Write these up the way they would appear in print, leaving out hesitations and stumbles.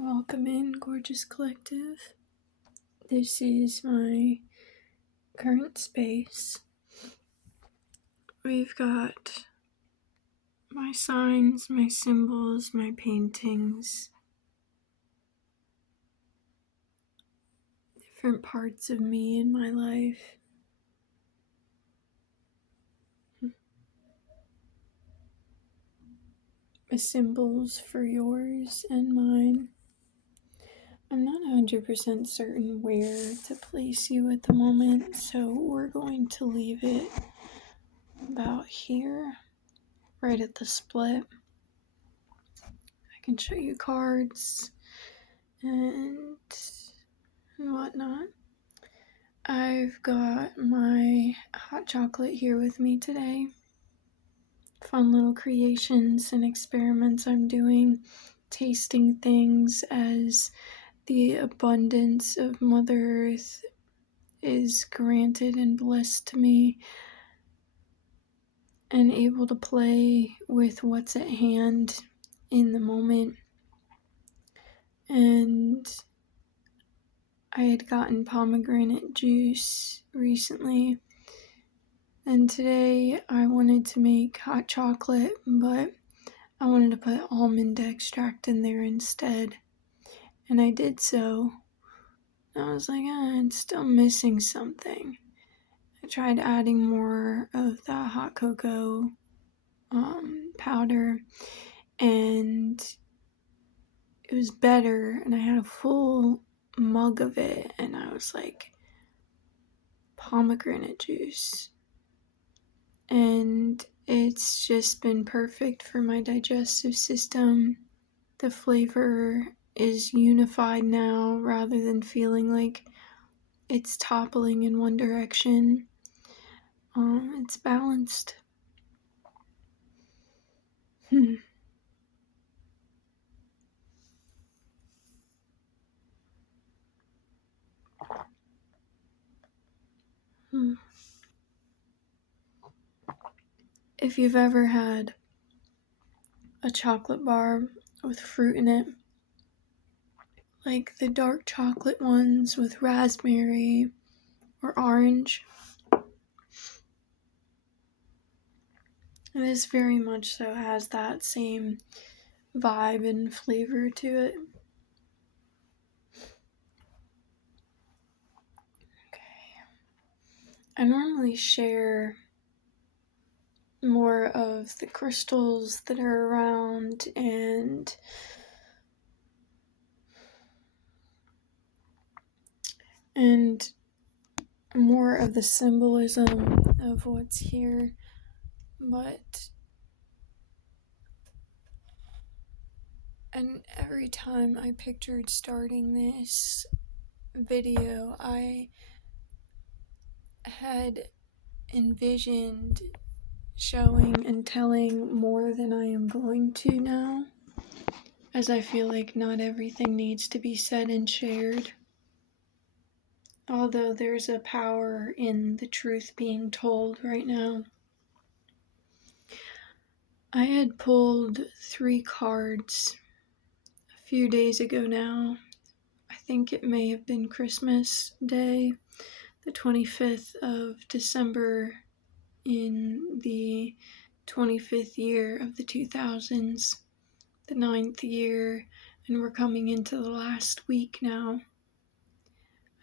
Welcome in, gorgeous collective. This is my current space. We've got my signs, my symbols, my paintings, different parts of me in my life. The symbols for yours and mine. I'm not 100% certain where to place you at the moment, so we're going to leave it about here, right at the split. I can show you cards and whatnot. I've got my hot chocolate here with me today. Fun little creations and experiments I'm doing, tasting things as the abundance of Mother Earth is granted and blessed to me, and able to play with what's at hand in the moment. And I had gotten pomegranate juice recently, and today I wanted to make hot chocolate, but I wanted to put almond extract in there instead. And I did so. I was like, it's still missing something. I tried adding more of that hot cocoa powder, and it was better, and I had a full mug of it, and I was like, pomegranate juice. And it's just been perfect for my digestive system. The flavor is unified now rather than feeling like it's toppling in one direction. It's balanced. If you've ever had a chocolate bar with fruit in it, like the dark chocolate ones with raspberry or orange, this very much so has that same vibe and flavor to it. Okay. I normally share more of the crystals that are around and more of the symbolism of what's here, and every time I pictured starting this video, I had envisioned showing and telling more than I am going to now, as I feel like not everything needs to be said and shared. Although there's a power in the truth being told right now. I had pulled 3 cards a few days ago now. I think it may have been Christmas Day, the 25th of December in the 25th year of the 2000s, the 9th year, and we're coming into the last week now.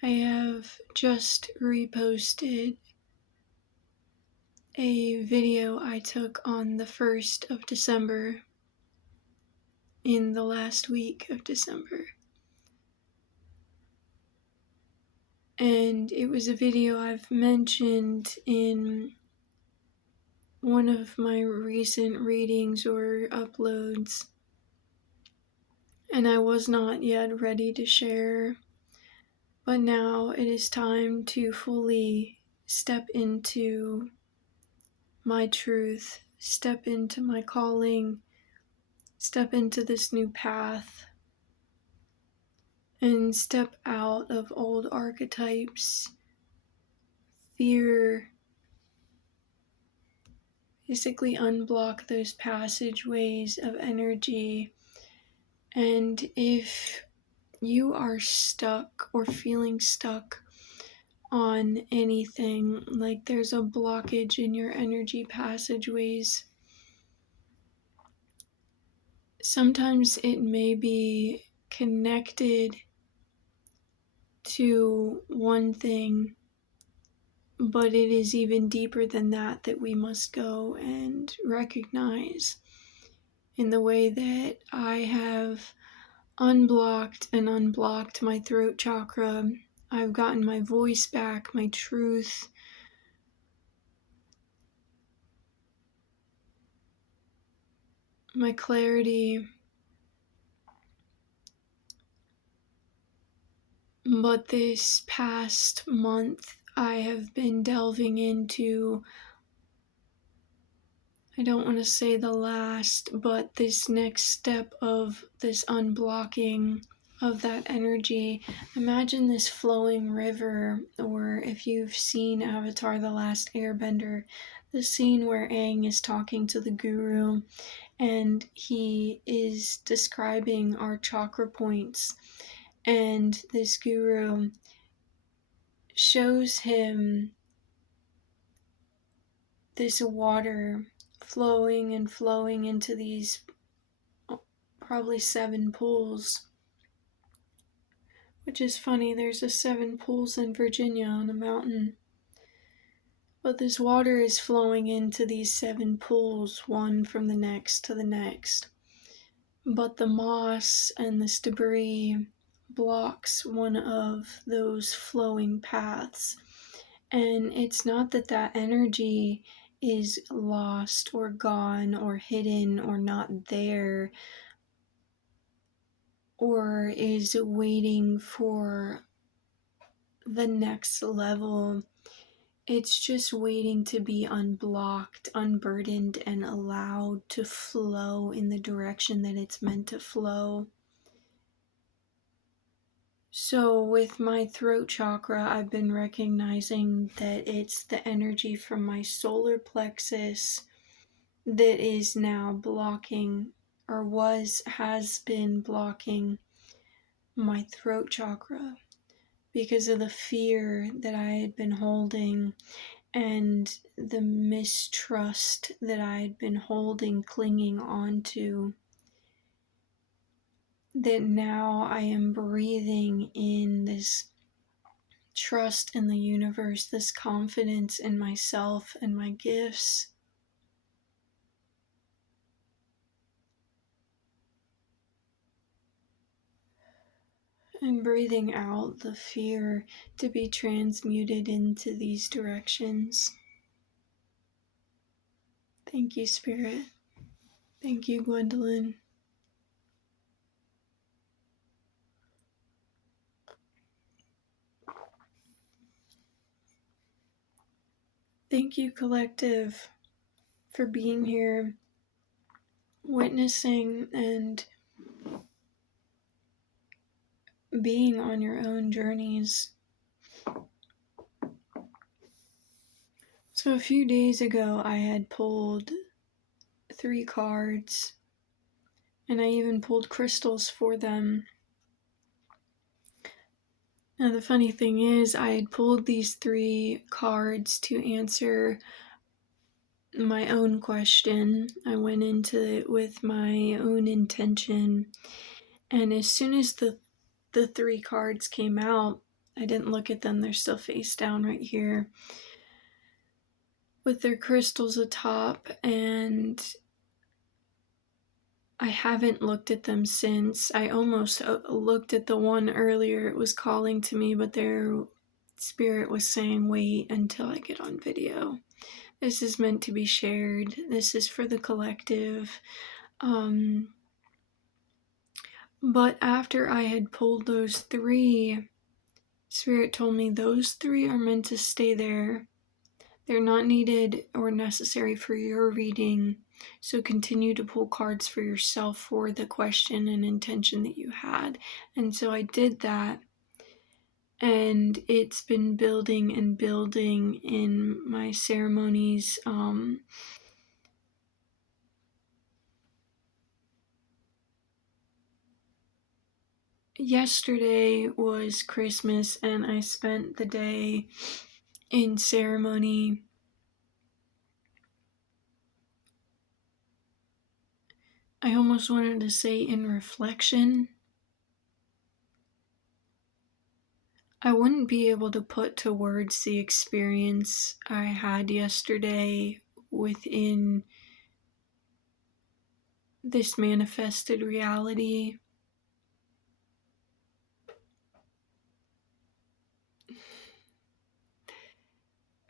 I have just reposted a video I took on the 1st of December in the last week of December. And it was a video I've mentioned in one of my recent readings or uploads, and I was not yet ready to share, but now it is time to fully step into my truth, step into my calling, step into this new path, and step out of old archetypes, fear, basically unblock those passageways of energy And if you are stuck or feeling stuck on anything, like there's a blockage in your energy passageways, sometimes it may be connected to one thing, but it is even deeper than that we must go and recognize. In the way that I have unblocked and unblocked my throat chakra, I've gotten my voice back, my truth, my clarity. But this past month, I have been delving into, I don't want to say the last, but this next step of this unblocking of that energy. Imagine this flowing river, or if you've seen Avatar: The Last Airbender, the scene where Aang is talking to the guru and he is describing our chakra points, and this guru shows him this water flowing and flowing into these probably 7 pools, which is funny. There's a 7 pools in Virginia on a mountain, but this water is flowing into these 7 pools, one from the next to the next, but the moss and this debris blocks one of those flowing paths. And it's not that that energy is lost or gone or hidden or not there or is waiting for the next level. It's just waiting to be unblocked, unburdened, and allowed to flow in the direction that it's meant to flow. So with my throat chakra, I've been recognizing that it's the energy from my solar plexus that is now blocking, or has been blocking my throat chakra because of the fear that I had been holding and the mistrust that I had been holding, clinging onto. That now I am breathing in this trust in the universe, this confidence in myself and my gifts. And breathing out the fear to be transmuted into these directions. Thank you, Spirit. Thank you, Gwendolyn. Thank you, Collective, for being here, witnessing and being on your own journeys. So a few days ago, I had pulled 3 cards, and I even pulled crystals for them. Now the funny thing is, I had pulled these 3 cards to answer my own question. I went into it with my own intention, and as soon as the 3 cards came out, I didn't look at them. They're still face down right here with their crystals atop, and I haven't looked at them since. I almost looked at the one earlier. It was calling to me, but their spirit was saying, wait until I get on video. This is meant to be shared. This is for the collective. But after I had pulled those 3, Spirit told me those 3 are meant to stay there. They're not needed or necessary for your reading. So continue to pull cards for yourself for the question and intention that you had. And so I did that. And it's been building and building in my ceremonies. yesterday was Christmas and I spent the day in ceremony. I almost wanted to say in reflection. I wouldn't be able to put to words the experience I had yesterday within this manifested reality.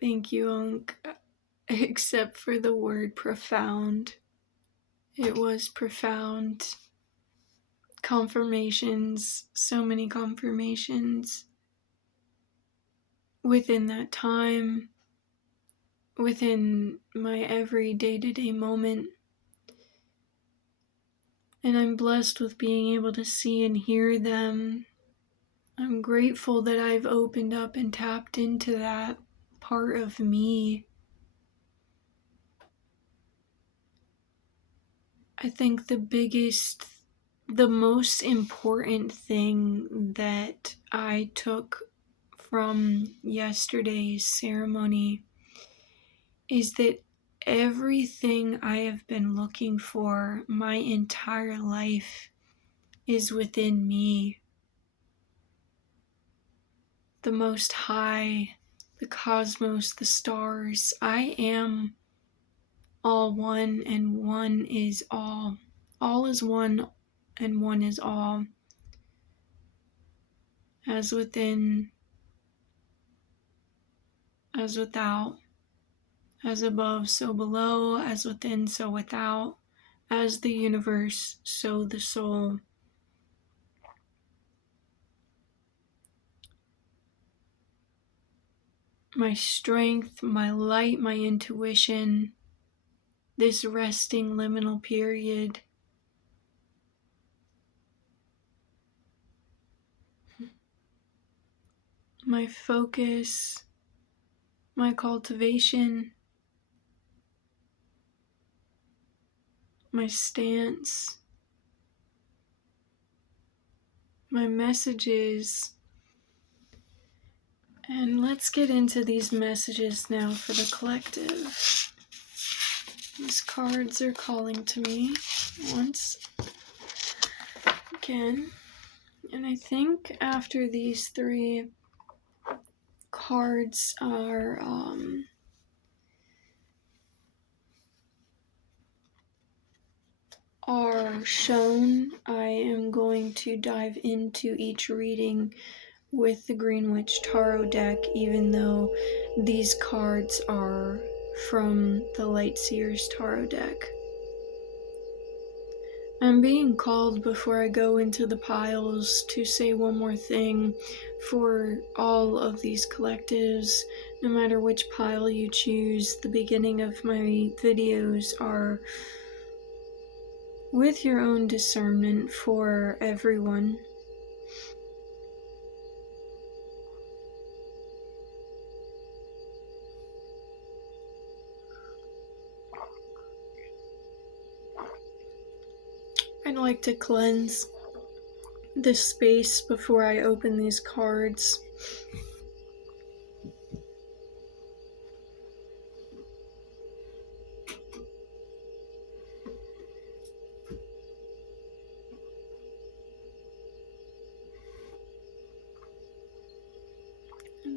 Thank you, Unc. Except for the word profound. It was profound. Confirmations, so many confirmations within that time, within my every day-to-day moment. And I'm blessed with being able to see and hear them. I'm grateful that I've opened up and tapped into that part of me. I think the most important thing that I took from yesterday's ceremony is that everything I have been looking for my entire life is within me. The Most High, the cosmos, the stars. I am all one and one is all. All is one and one is all. As within, as without. As above, so below. As within, so without. As the universe, so the soul. My strength, my light, my intuition, this resting liminal period. My focus, my cultivation, my stance, my messages. And let's get into these messages now for the collective. These cards are calling to me once again. And I think after these three cards are shown, I am going to dive into each reading with the Greenwich Tarot deck, even though these cards are from the Lightseers Tarot deck. I'm being called before I go into the piles to say one more thing for all of these collectives. No matter which pile you choose, the beginning of my videos are with your own discernment for everyone. I'd like to cleanse this space before I open these cards.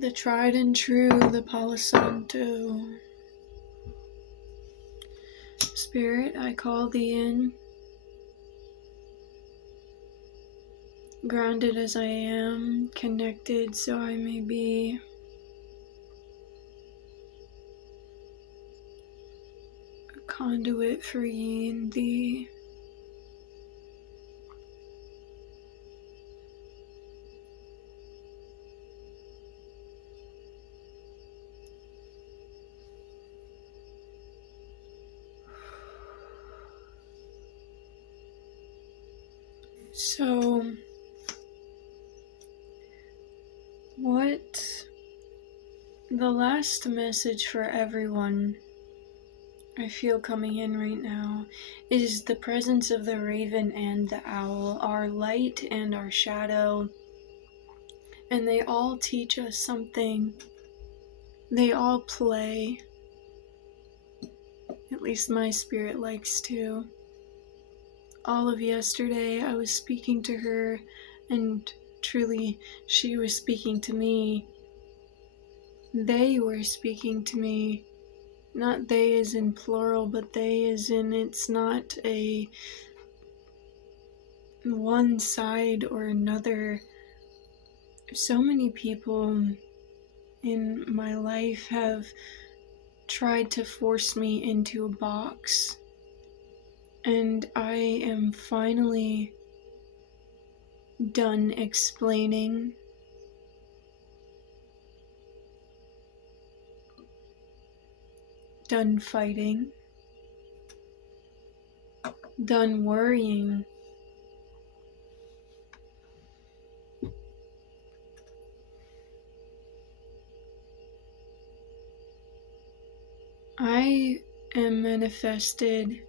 The tried and true, the Palo Santo. Spirit, I call thee in. Grounded as I am, connected so I may be. A conduit for ye and thee. So, what the last message for everyone I feel coming in right now is the presence of the raven and the owl, our light and our shadow, and they all teach us something. They all play. At least my spirit likes to. All of yesterday I was speaking to her, and truly she was speaking to me. They were speaking to me. Not they as in plural, but they as in it's not a one side or another. So many people in my life have tried to force me into a box, and I am finally done explaining, done fighting, done worrying. I am manifested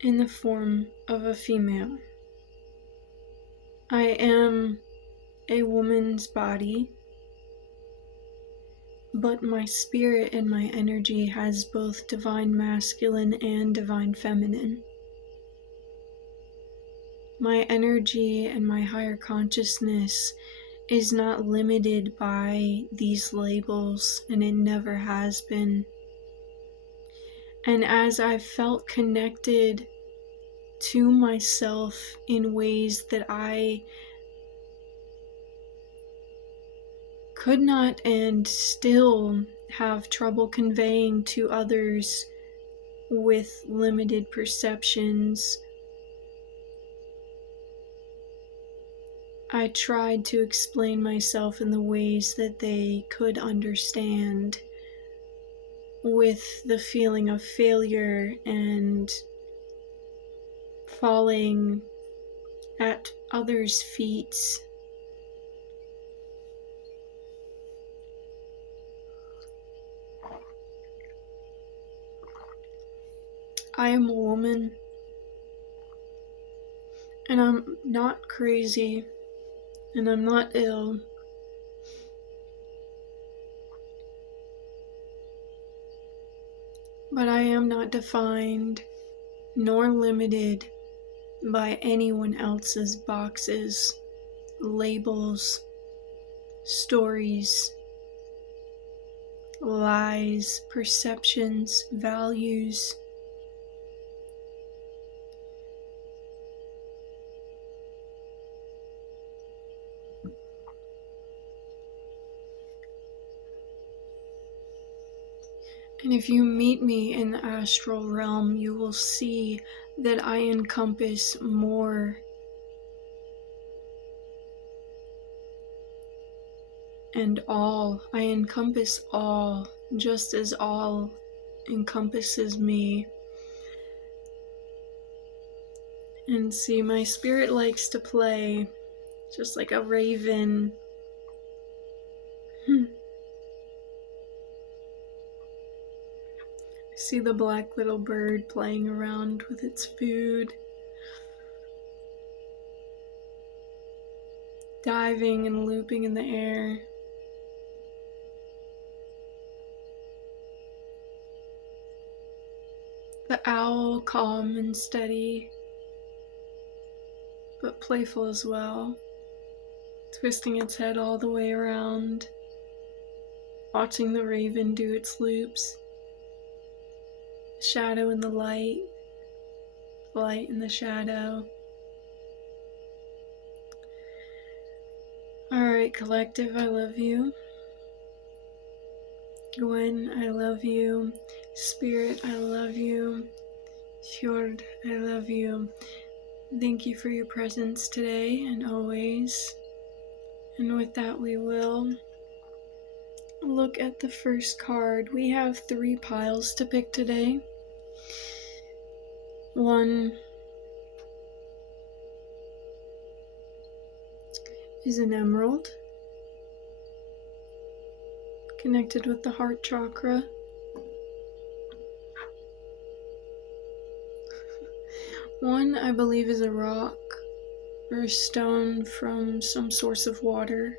in the form of a female. I am a woman's body, but my spirit and my energy has both divine masculine and divine feminine. My energy and my higher consciousness is not limited by these labels, and it never has been. And as I've felt connected to myself in ways that I could not and still have trouble conveying to others with limited perceptions, I tried to explain myself in the ways that they could understand, with the feeling of failure and falling at others' feet. I am a woman, and I'm not crazy, and I'm not ill. But I am not defined nor limited by anyone else's boxes, labels, stories, lies, perceptions, values. And if you meet me in the astral realm, you will see that I encompass more and all. I encompass all, just as all encompasses me. And see, my spirit likes to play just like a raven. I see the black little bird playing around with its food, diving and looping in the air. The owl, calm and steady, but playful as well, twisting its head all the way around, watching the raven do its loops. Shadow in the light in the shadow. Alright, collective, I love you. Gwen, I love you. Spirit, I love you. Fjord, I love you. Thank you for your presence today and always. And with that, we will look at the first card. We have 3 piles to pick today. One is an emerald. connected with the heart chakra. One, I believe, is a rock or a stone from some source of water.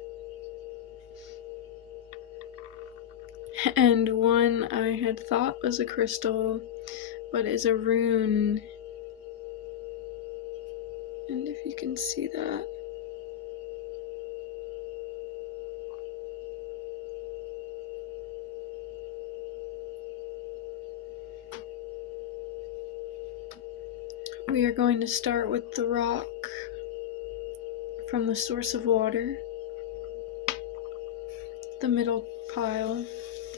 And one I had thought was a crystal, but is a rune. And if you can see that. We are going to start with the rock from the source of water, the middle pile,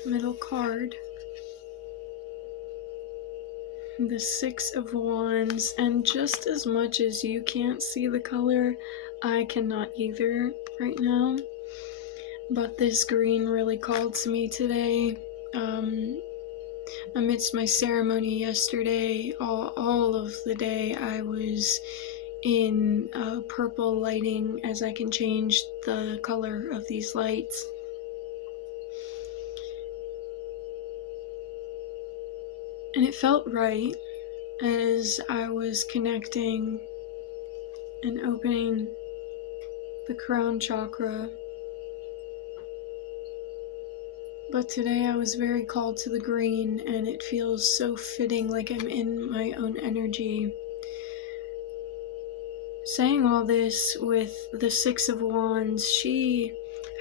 the middle card, the Six of Wands, and just as much as you can't see the color, I cannot either right now, but this green really called to me today. Amidst my ceremony yesterday, all of the day I was in purple lighting, as I can change the color of these lights. And it felt right as I was connecting and opening the crown chakra. But today I was very called to the green, and it feels so fitting, like I'm in my own energy. Saying all this with the Six of Wands, she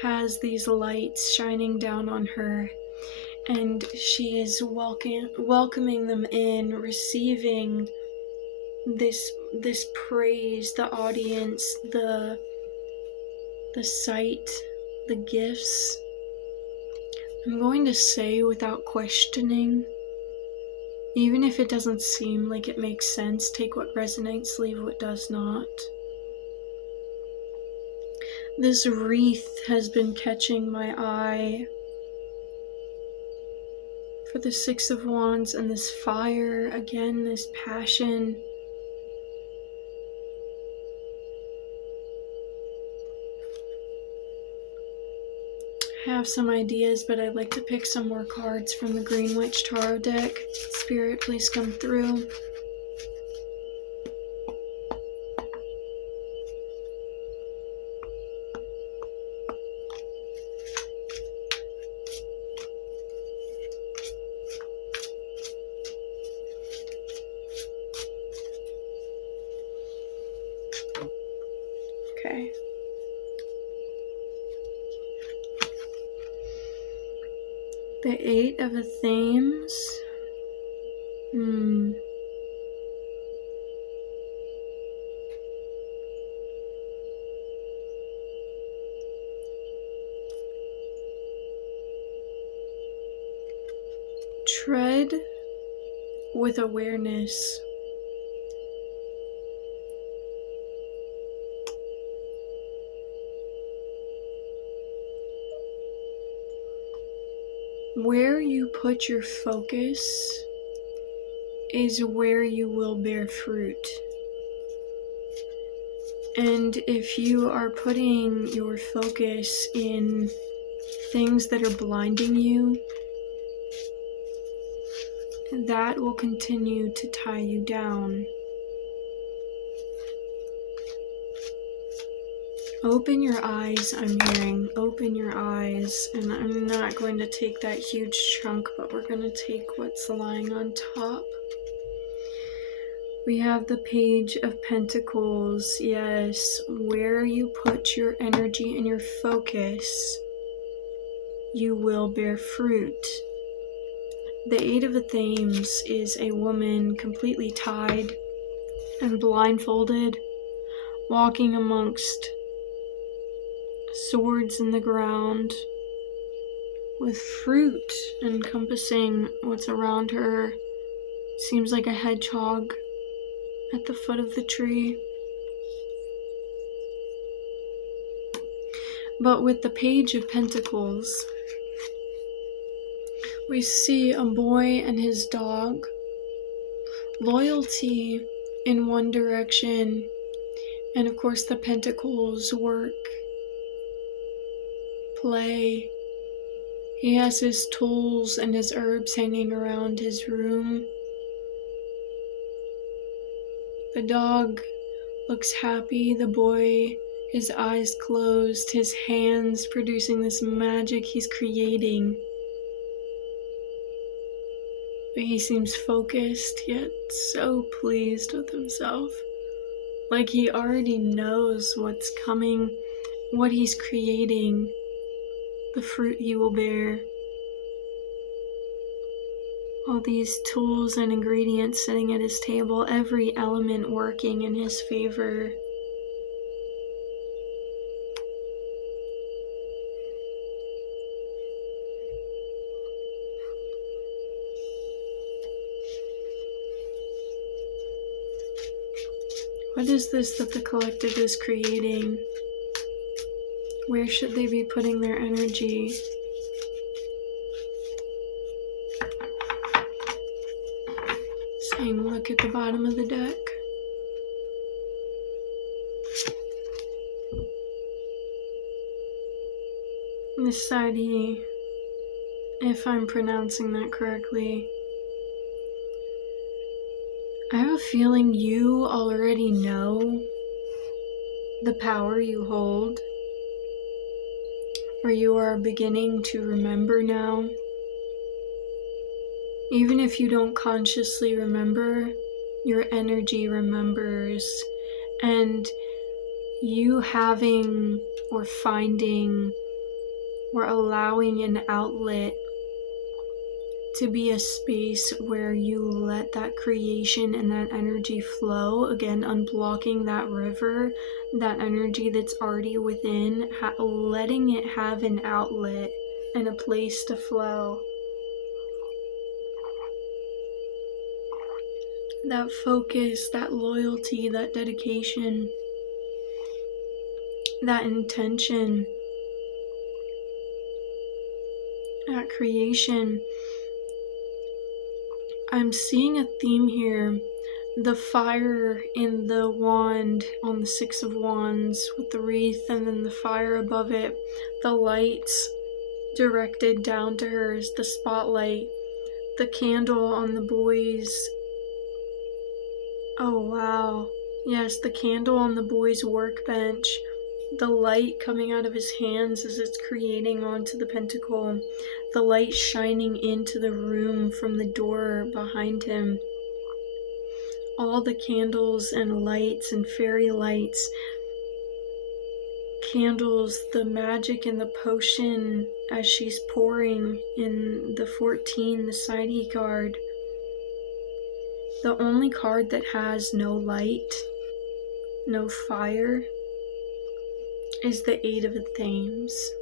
has these lights shining down on her, and she is welcoming them in, receiving this praise, the audience, the sight, the gifts. I'm going to say without questioning, even if it doesn't seem like it makes sense, take what resonates, leave what does not. This wreath has been catching my eye for the Six of Wands, and this fire, again, this passion. I have some ideas, but I'd like to pick some more cards from the Green Witch Tarot deck. Spirit, please come through. Okay. The Eight of Athens. Tread with awareness. Where you put your focus is where you will bear fruit. And if you are putting your focus in things that are blinding you, that will continue to tie you down. Open your eyes, I'm hearing. Open your eyes. And I'm not going to take that huge chunk, but we're going to take what's lying on top. We have the Page of Pentacles. Yes, where you put your energy and your focus, you will bear fruit. The Eight of Athens is a woman completely tied and blindfolded, walking amongst swords in the ground, with fruit encompassing what's around her. Seems like a hedgehog at the foot of the tree. But with the Page of Pentacles, we see a boy and his dog. Loyalty in one direction, and of course the pentacles, work, play, He has his tools and his herbs hanging around his room. The dog looks happy. The boy, his eyes closed, his hands producing this magic he's creating. But he seems focused, yet so pleased with himself. Like he already knows what's coming, what he's creating, the fruit he will bear. All these tools and ingredients sitting at his table, every element working in his favor. What is this that the collective is creating? Where should they be putting their energy? Saying, look at the bottom of the deck. Nisadi, if I'm pronouncing that correctly, I have a feeling you already know the power you hold, or you are beginning to remember now. Even if you don't consciously remember, your energy remembers, and you having or finding or allowing an outlet to be a space where you let that creation and that energy flow, again, unblocking that river, that energy that's already within, letting it have an outlet and a place to flow. That focus, that loyalty, that dedication, that intention, that creation. I'm seeing a theme here. The fire in the wand on the Six of Wands with the wreath, and then the fire above it, the lights directed down to hers, the spotlight, the candle on the boy's. Oh wow. Yes, the candle on the boy's workbench, the light coming out of his hands as it's creating onto the pentacle, the light shining into the room from the door behind him. All the candles and lights and fairy lights, candles, the magic and the potion as she's pouring in the 14, the Saidi card. The only card that has no light, no fire, is the Eight of Thames.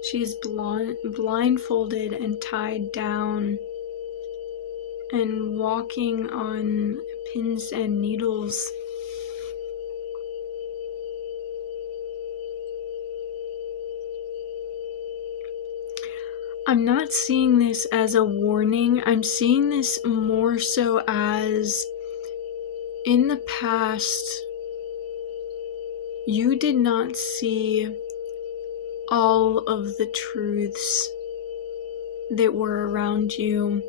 She is blindfolded and tied down and walking on pins and needles. I'm not seeing this as a warning. I'm seeing this more so as, in the past, you did not see all of the truths that were around you.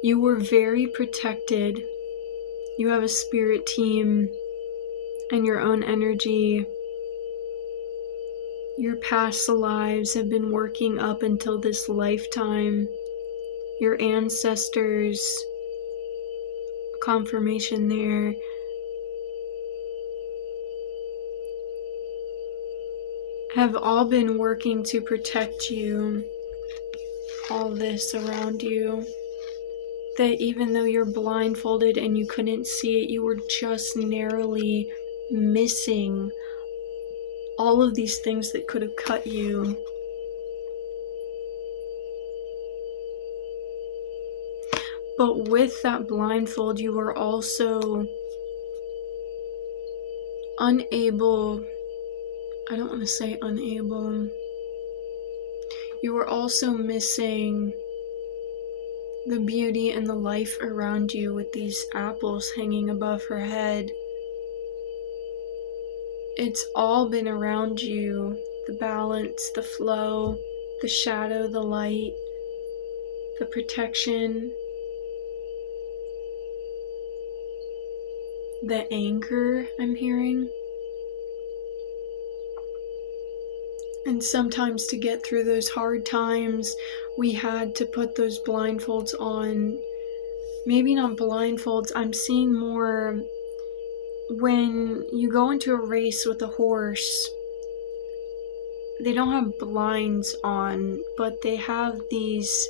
You were very protected. You have a spirit team and your own energy. Your past lives have been working up until this lifetime. Your ancestors, confirmation there. Have all been working to protect you. All this around you. That even though you're blindfolded and you couldn't see it, you were just narrowly missing all of these things that could have cut you. But with that blindfold, you were also unable, I don't want to say unable, you were also missing the beauty and the life around you with these apples hanging above her head. It's all been around you, the balance, the flow, the shadow, the light, the protection, the anger I'm hearing. And sometimes to get through those hard times, we had to put those blindfolds on. Maybe not blindfolds, I'm seeing more when you go into a race with a horse. They don't have blinds on, but they have these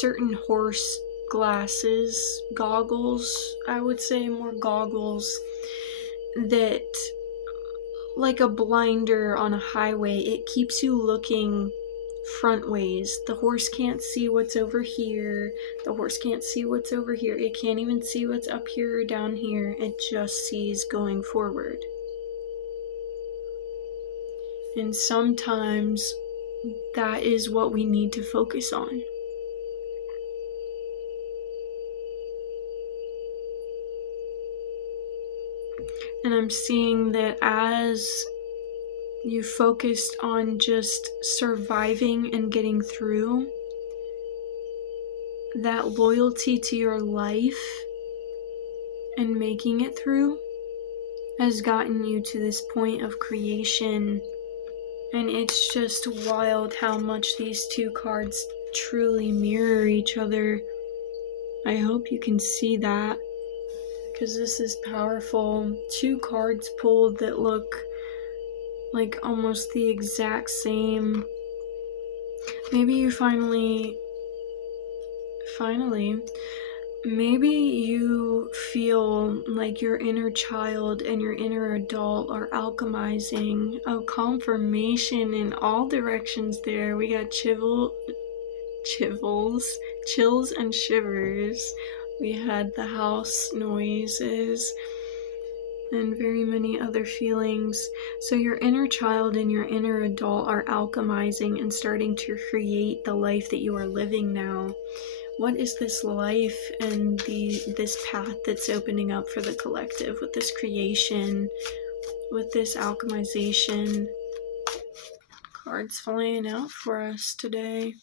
certain horse goggles, I would say more goggles, that, like a blinder on a highway, it keeps you looking front ways. The horse can't see what's over here. The horse can't see what's over here. It can't even see what's up here or down here. It just sees going forward. And sometimes that is what we need to focus on. And I'm seeing that as you focused on just surviving and getting through, that loyalty to your life and making it through has gotten you to this point of creation. And it's just wild how much these two cards truly mirror each other. I hope you can see that, because this is powerful. Two cards pulled that look like almost the exact same. Maybe you finally, maybe you feel like your inner child and your inner adult are alchemizing. Oh, confirmation in all directions there. We got chills and shivers. We had the house noises and very many other feelings. So your inner child and your inner adult are alchemizing and starting to create the life that you are living now. What is this life and this path that's opening up for the collective with this creation, with this alchemization? Cards flying out for us today.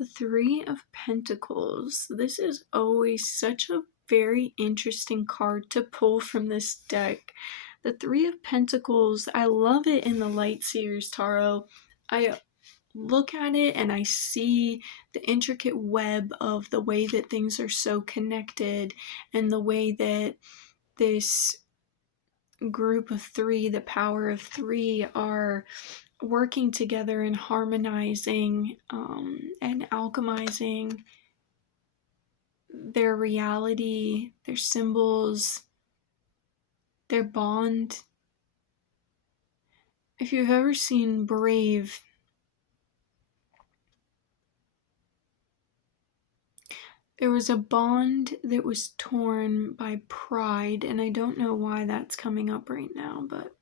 The Three of Pentacles. This is always such a very interesting card to pull from this deck. The Three of Pentacles, I love it in the Light Seers Tarot. I look at it and I see the intricate web of the way that things are so connected, and the way that this group of three, the power of three, are working together and harmonizing and alchemizing their reality, their symbols, their bond. If you've ever seen Brave, there was a bond that was torn by pride, and I don't know why that's coming up right now, but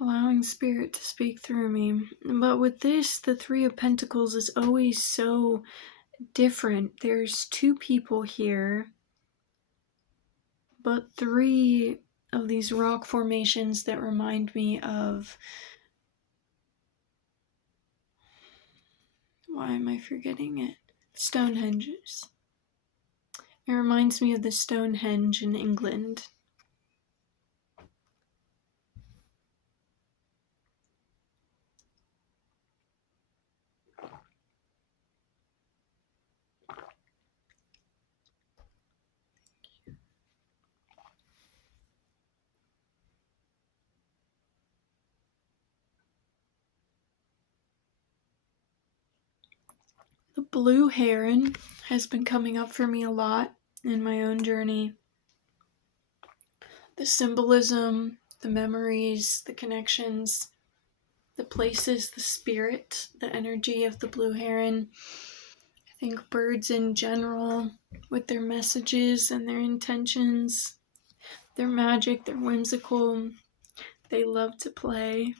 allowing Spirit to speak through me. But with this, the Three of Pentacles is always so different. There's two people here, but three of these rock formations that remind me of, why am I forgetting it? Stonehenges. It reminds me of the Stonehenge in England. The blue heron has been coming up for me a lot in my own journey. The symbolism, the memories, the connections, the places, the spirit, the energy of the blue heron. I think birds in general, with their messages and their intentions, their magic, they're whimsical, they love to play.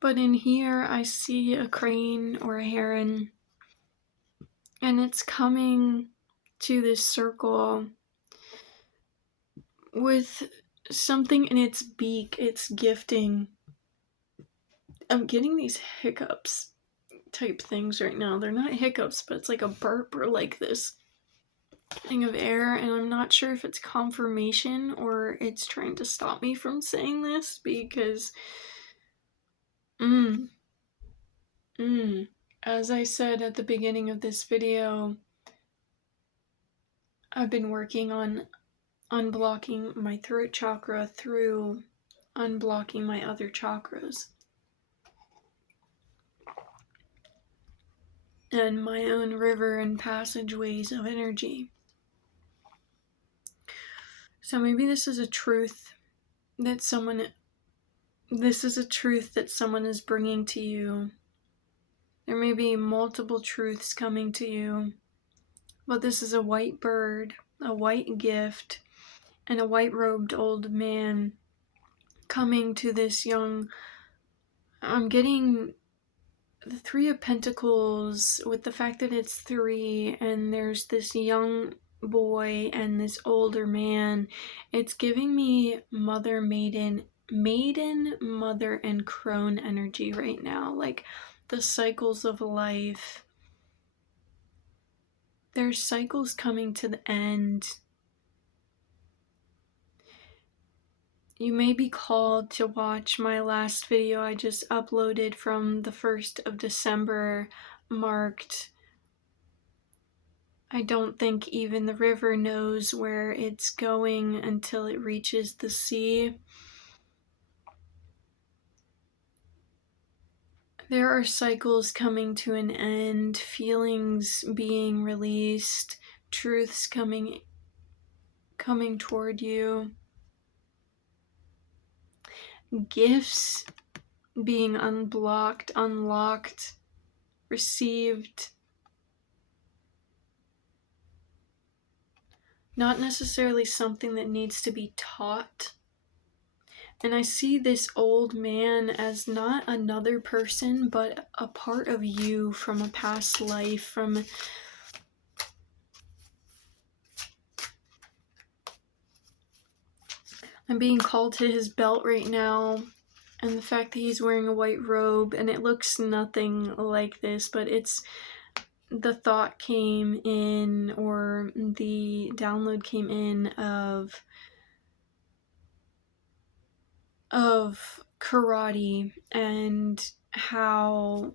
But in here, I see a crane or a heron, and it's coming to this circle with something in its beak, it's gifting. I'm getting these hiccups type things right now. They're not hiccups, but it's like a burp or like this thing of air, and I'm not sure if it's confirmation or it's trying to stop me from saying this because as I said at the beginning of this video, I've been working on unblocking my throat chakra through unblocking my other chakras and my own river and passageways of energy. So maybe this is a truth that someone is bringing to you. There may be multiple truths coming to you, but this is a white bird, a white gift, and a white-robed old man coming to this young... I'm getting the Three of Pentacles with the fact that it's 3 and there's this young boy and this older man. It's giving me mother, maiden, mother, and crone energy right now. Like the cycles of life. There's cycles coming to the end. You may be called to watch my last video I just uploaded from the 1st of December, marked, I don't think even the river knows where it's going until it reaches the sea. There are cycles coming to an end, feelings being released, truths coming toward you. Gifts being unblocked, unlocked, received. Not necessarily something that needs to be taught. And I see this old man as not another person, but a part of you from a past life, from... I'm being called to his belt right now, and the fact that he's wearing a white robe, and it looks nothing like this, but it's... the thought came in, or the download came in of karate and how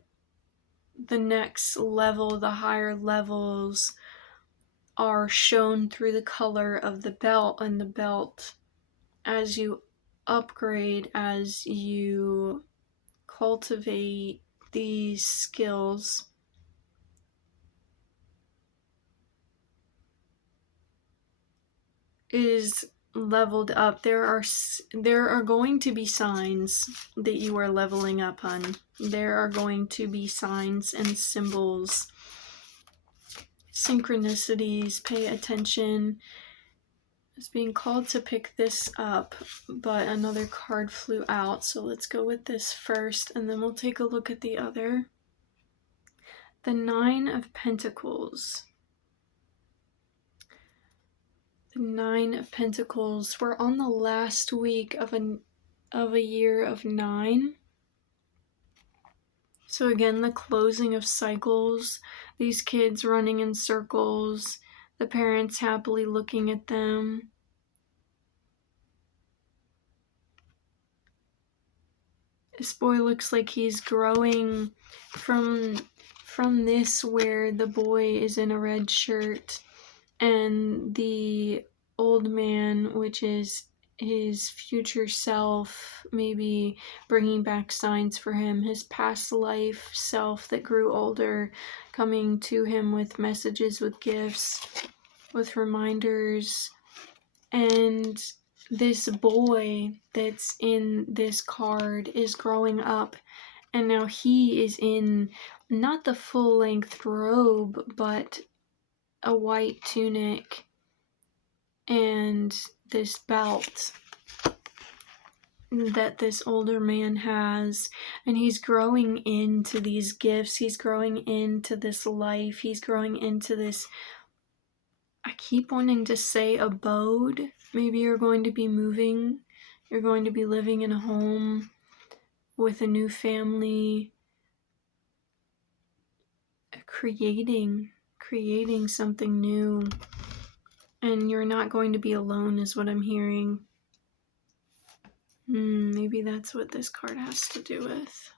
the next level, the higher levels, are shown through the color of the belt, and the belt, as you upgrade, as you cultivate these skills, is leveled up. There are going to be signs that you are leveling up on. There are going to be signs and symbols, synchronicities. Pay attention. It's being called to pick this up, but another card flew out, so let's go with this first, and then we'll take a look at the other. The Nine of Pentacles. The Nine of Pentacles. We're on the last week of a year of 9. So again, the closing of cycles, these kids running in circles, the parents happily looking at them. This boy looks like he's growing from this, where the boy is in a red shirt, and the old man, which is his future self, maybe bringing back signs for him, his past life self that grew older, coming to him with messages, with gifts, with reminders. And this boy that's in this card is growing up, and now he is in not the full-length robe, but a white tunic and this belt that this older man has, and he's growing into these gifts, he's growing into this life, he's growing into this I keep wanting to say abode. Maybe you're going to be moving. You're going to be living in a home with a new family, creating something new. And you're not going to be alone is what I'm hearing. Maybe that's what this card has to do with.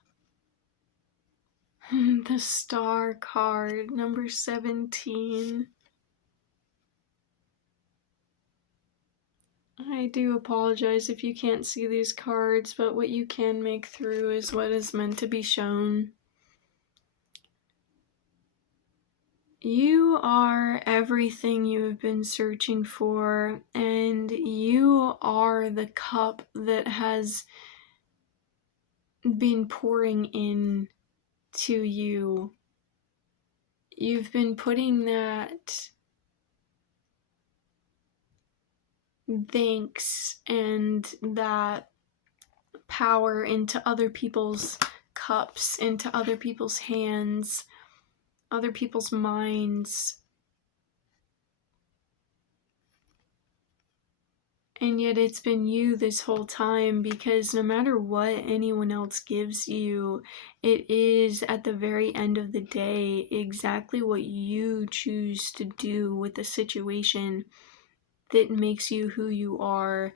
The Star card, number 17. I do apologize if you can't see these cards, but what you can make through is what is meant to be shown. You are everything you have been searching for, and you are the cup that has been pouring in to you. You've been putting that thanks and that power into other people's cups, into other people's hands, other people's minds. And yet it's been you this whole time, because no matter what anyone else gives you, it is at the very end of the day exactly what you choose to do with the situation that makes you who you are.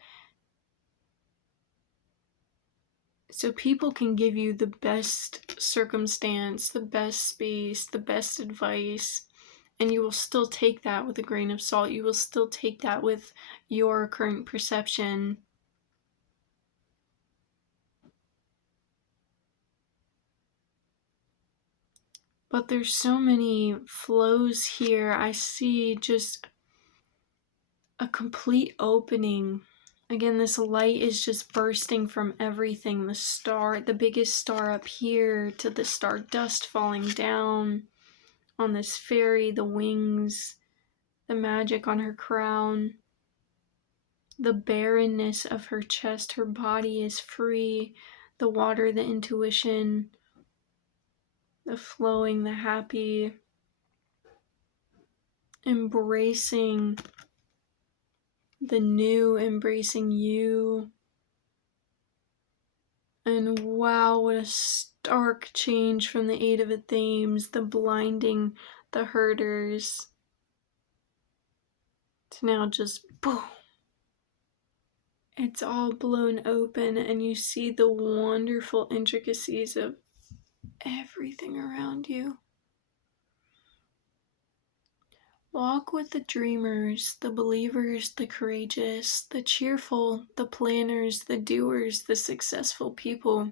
So people can give you the best circumstance, the best space, the best advice, and you will still take that with a grain of salt. You will still take that with your current perception. But there's so many flows here. I see just a complete opening. Again, this light is just bursting from everything. The star, the biggest star up here, to the star dust falling down on this fairy, the wings, the magic on her crown, the barrenness of her chest. Her body is free. The water, the intuition, the flowing, the happy, embracing the new, embracing you. And wow, what a stark change from the Eight of Themes, the blinding, the herders, to now just boom. It's all blown open, and you see the wonderful intricacies of everything around you. Walk with the dreamers, the believers, the courageous, the cheerful, the planners, the doers, the successful people,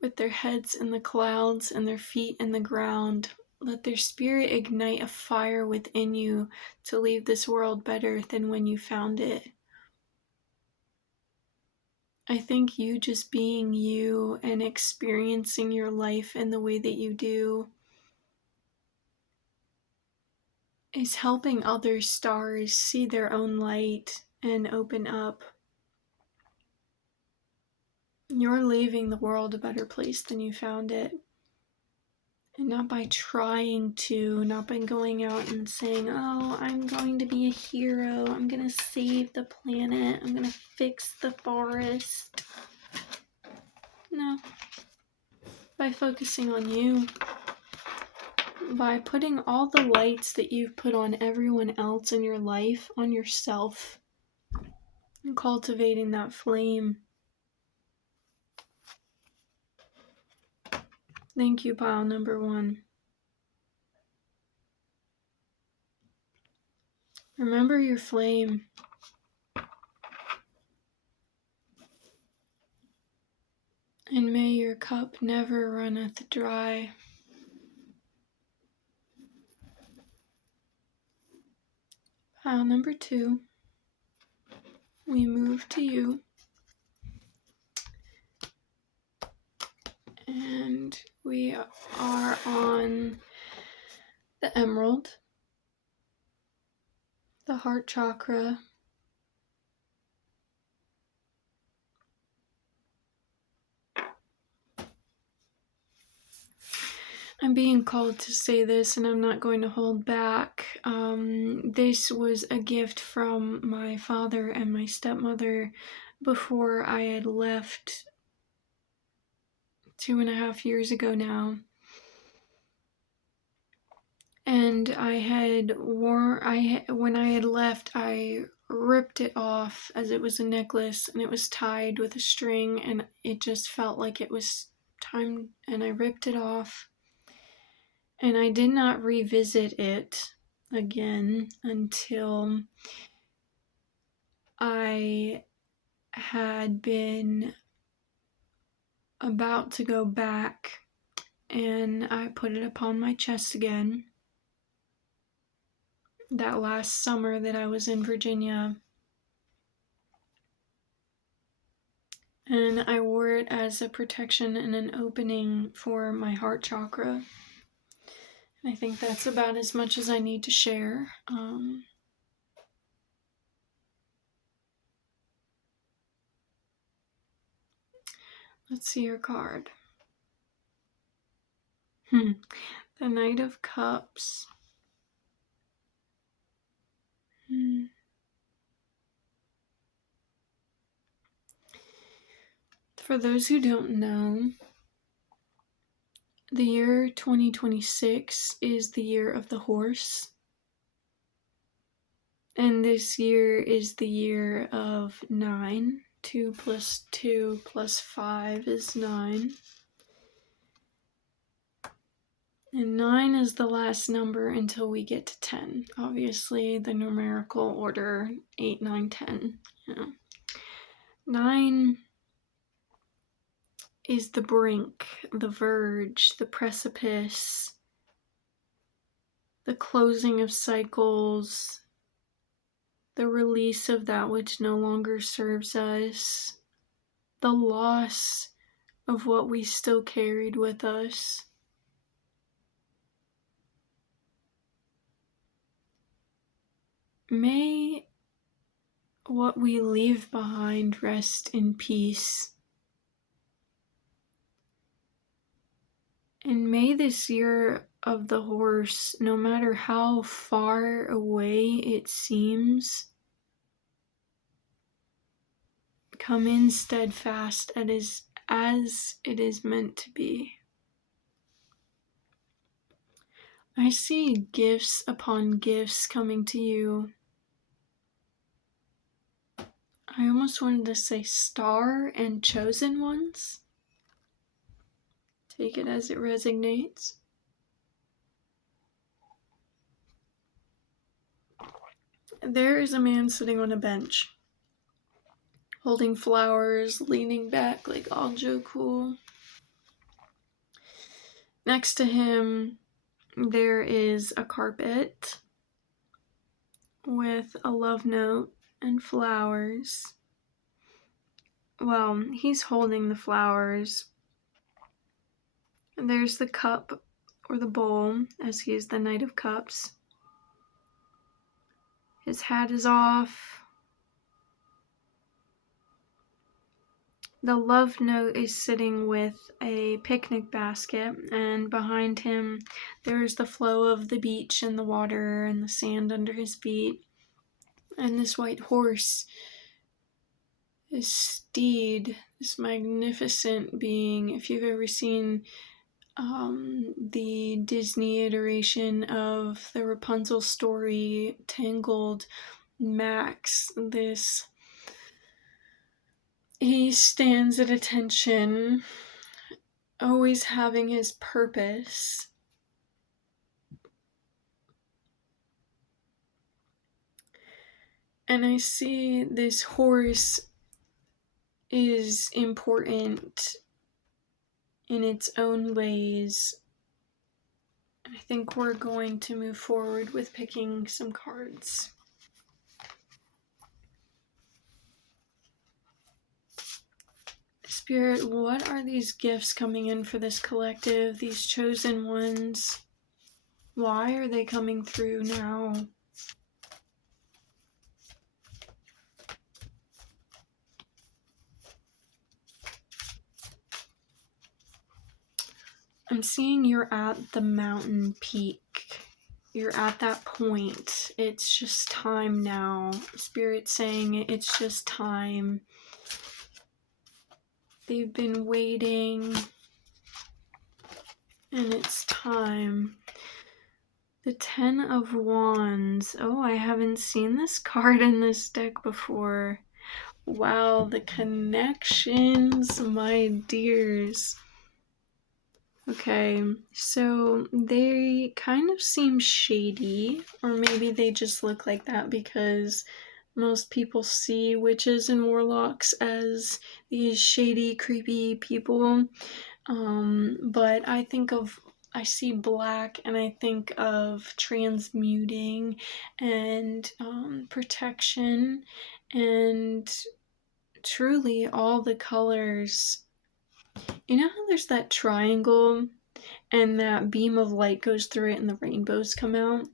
with their heads in the clouds and their feet in the ground. Let their spirit ignite a fire within you to leave this world better than when you found it. I think you just being you and experiencing your life in the way that you do is helping other stars see their own light and open up. You're leaving the world a better place than you found it. And not by trying to, not by going out and saying, oh, I'm going to be a hero, I'm going to save the planet, I'm going to fix the forest. No. By focusing on you. By putting all the lights that you've put on everyone else in your life on yourself. And cultivating that flame. Thank you, pile number 1. Remember your flame. And may your cup never runneth dry. Pile number 2. We move to you. And we are on the emerald, the heart chakra, I'm being called to say this and I'm not going to hold back. This was a gift from my father and my stepmother before I had left 2.5 years ago now. And when I had left, I ripped it off as it was a necklace and it was tied with a string and it just felt like it was time, and I ripped it off. And I did not revisit it again until I had been about to go back, and I put it upon my chest again that last summer that I was in Virginia. And I wore it as a protection and an opening for my heart chakra. And I think that's about as much as I need to share. Let's see your card. The Knight of Cups. For those who don't know, the year 2026 is the year of the horse. And this year is the year of 9. 2 plus 2 plus 5 is 9. And 9 is the last number until we get to 10. Obviously, the numerical order 8, 9, 10. 9 is the brink, the verge, the precipice, the closing of cycles, the release of that which no longer serves us, the loss of what we still carried with us. May what we leave behind rest in peace. And may this year of the horse, no matter how far away it seems, come in steadfast as it is meant to be. I see gifts upon gifts coming to you. I almost wanted to say star and chosen ones. Take it as it resonates. There is a man sitting on a bench, holding flowers, leaning back like all Joe Cool. Next to him, there is a carpet with a love note and flowers. Well, he's holding the flowers. And there's the cup or the bowl, as he is the Knight of Cups. His hat is off. The love note is sitting with a picnic basket, and behind him there's the flow of the beach and the water and the sand under his feet. And this white horse, this steed, this magnificent being. If you've ever seen the Disney iteration of the Rapunzel story, Tangled, Max, he stands at attention, always having his purpose. And I see this horse is important in its own ways. I think we're going to move forward with picking some cards. Spirit, what are these gifts coming in for this collective, these chosen ones? Why are they coming through now? I'm seeing you're at the mountain peak. You're at that point. It's just time now. Spirit's saying it's just time. They've been waiting, and it's time. The Ten of Wands. Oh, I haven't seen this card in this deck before. Wow, the connections, my dears. Okay, so they kind of seem shady, or maybe they just look like that because most people see witches and warlocks as these shady, creepy people. But I see black and I think of transmuting and protection, and truly all the colors. You know how there's that triangle and that beam of light goes through it and the rainbows come out?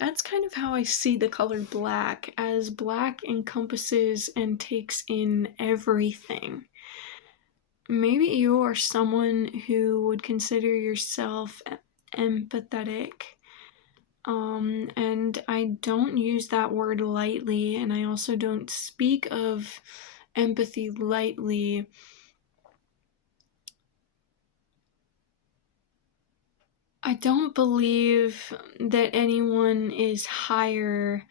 That's kind of how I see the color black, as black encompasses and takes in everything. Maybe you are someone who would consider yourself empathetic. And I don't use that word lightly, and I also don't speak of empathy lightly. I don't believe that anyone is higher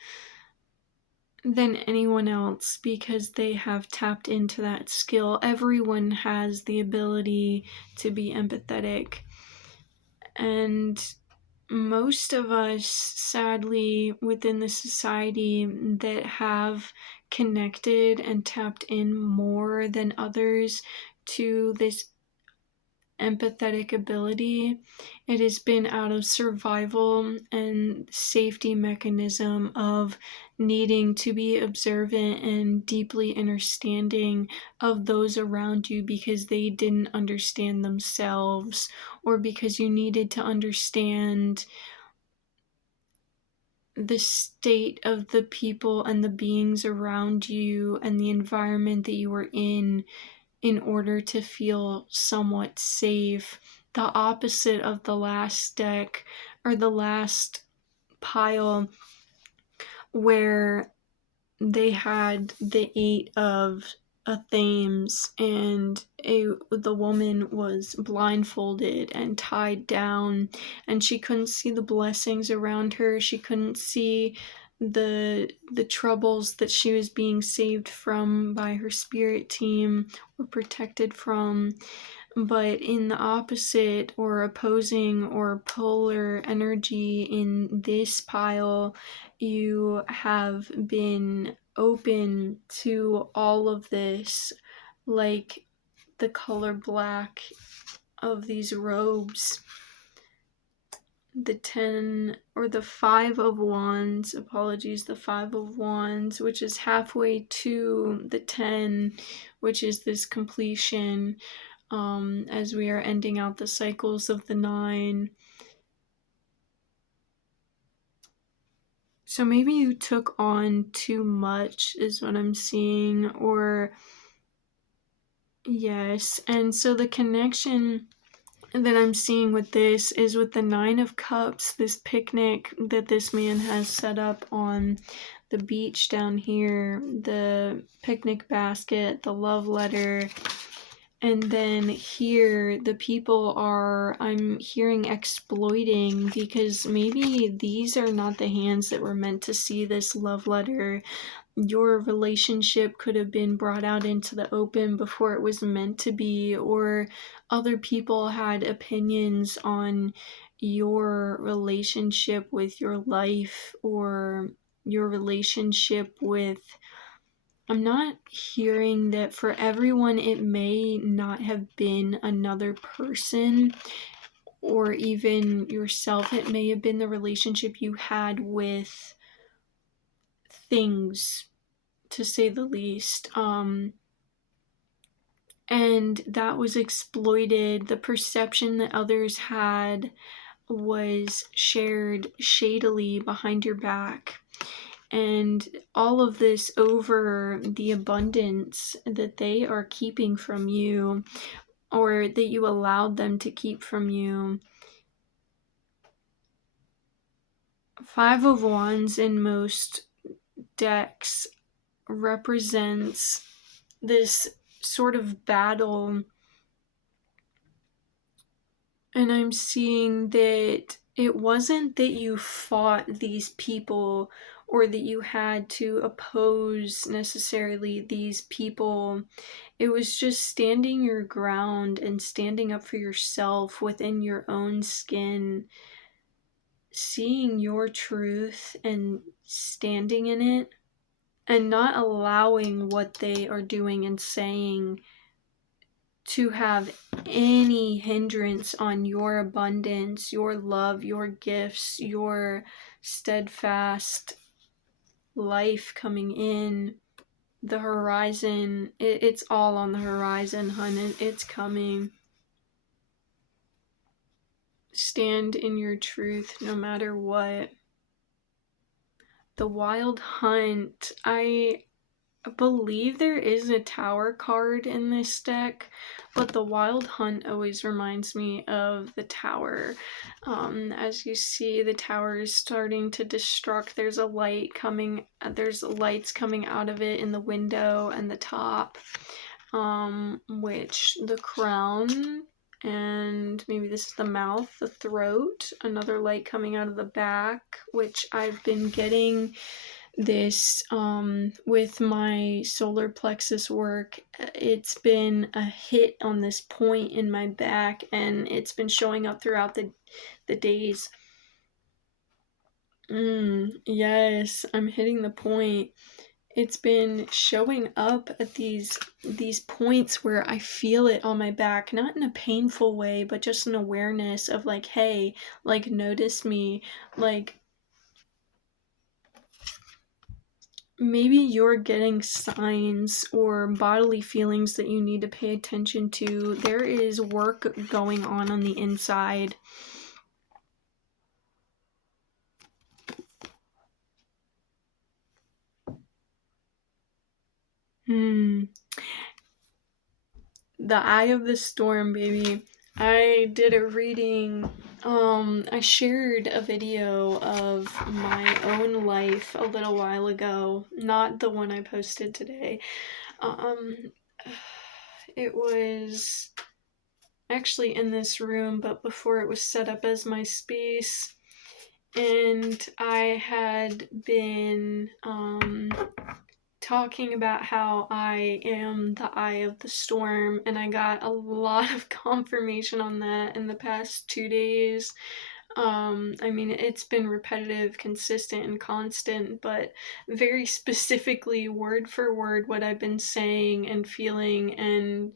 than anyone else because they have tapped into that skill. Everyone has the ability to be empathetic. And most of us, sadly, within the society that have connected and tapped in more than others to this empathetic ability, it has been out of survival and safety mechanism of needing to be observant and deeply understanding of those around you because they didn't understand themselves, or because you needed to understand the state of the people and the beings around you and the environment that you were in order to feel somewhat safe. The opposite of the last deck, or the last pile, where they had the Eight of Thames and the woman was blindfolded and tied down, and she couldn't see the blessings around her. She couldn't see the troubles that she was being saved from by her spirit team or protected from. But in the opposite or opposing or polar energy in this pile, you have been open to all of this, like the color black of these robes. The 10 or the 5 of Wands, the 5 of Wands, which is halfway to the 10, which is this completion, as we are ending out the cycles of the 9. So maybe you took on too much is what I'm seeing, or yes. And so the connection that I'm seeing with this is with the 9 of Cups, this picnic that this man has set up on the beach down here, the picnic basket, the love letter. And then here, the people are, I'm hearing, exploiting, because maybe these are not the hands that were meant to see this love letter. Your relationship could have been brought out into the open before it was meant to be, or other people had opinions on your relationship with your life, or your relationship with... I'm not hearing that for everyone it may not have been another person or even yourself. It may have been the relationship you had with things, to say the least. And that was exploited. The perception that others had was shared shadily behind your back. And all of this over the abundance that they are keeping from you. or that you allowed them to keep from you. Five of Wands in most decks represents this sort of battle, and I'm seeing that it wasn't that you fought these people or that you had to oppose necessarily these people. It was just standing your ground and standing up for yourself within your own skin, seeing your truth and standing in it, and not allowing what they are doing and saying to have any hindrance on your abundance, your love, your gifts, your steadfast life coming in. The horizon, it's all on the horizon, hun. It's coming. Stand in your truth no matter what. The Wild Hunt, I believe there is a Tower card in this deck, but the Wild Hunt always reminds me of the Tower. As you see, the Tower is starting to destruct. There's lights coming out of it in the window and the top, which the crown, and maybe this is the mouth, the throat, another light coming out of the back, which I've been getting this with my solar plexus work. It's been a hit on this point in my back, and it's been showing up throughout the days. Yes, I'm hitting the point. It's been showing up at these points where I feel it on my back, not in a painful way, but just an awareness of like, hey, like, notice me, like, maybe you're getting signs or bodily feelings that you need to pay attention to. There is work going on the inside. The Eye of the Storm, baby. I did a reading. I shared a video of my own life a little while ago, not the one I posted today. It was actually in this room, but before it was set up as my space. And I had been talking about how I am the eye of the storm, and I got a lot of confirmation on that in the past 2 days. I mean, it's been repetitive, consistent, and constant, but very specifically, word for word, what I've been saying and feeling and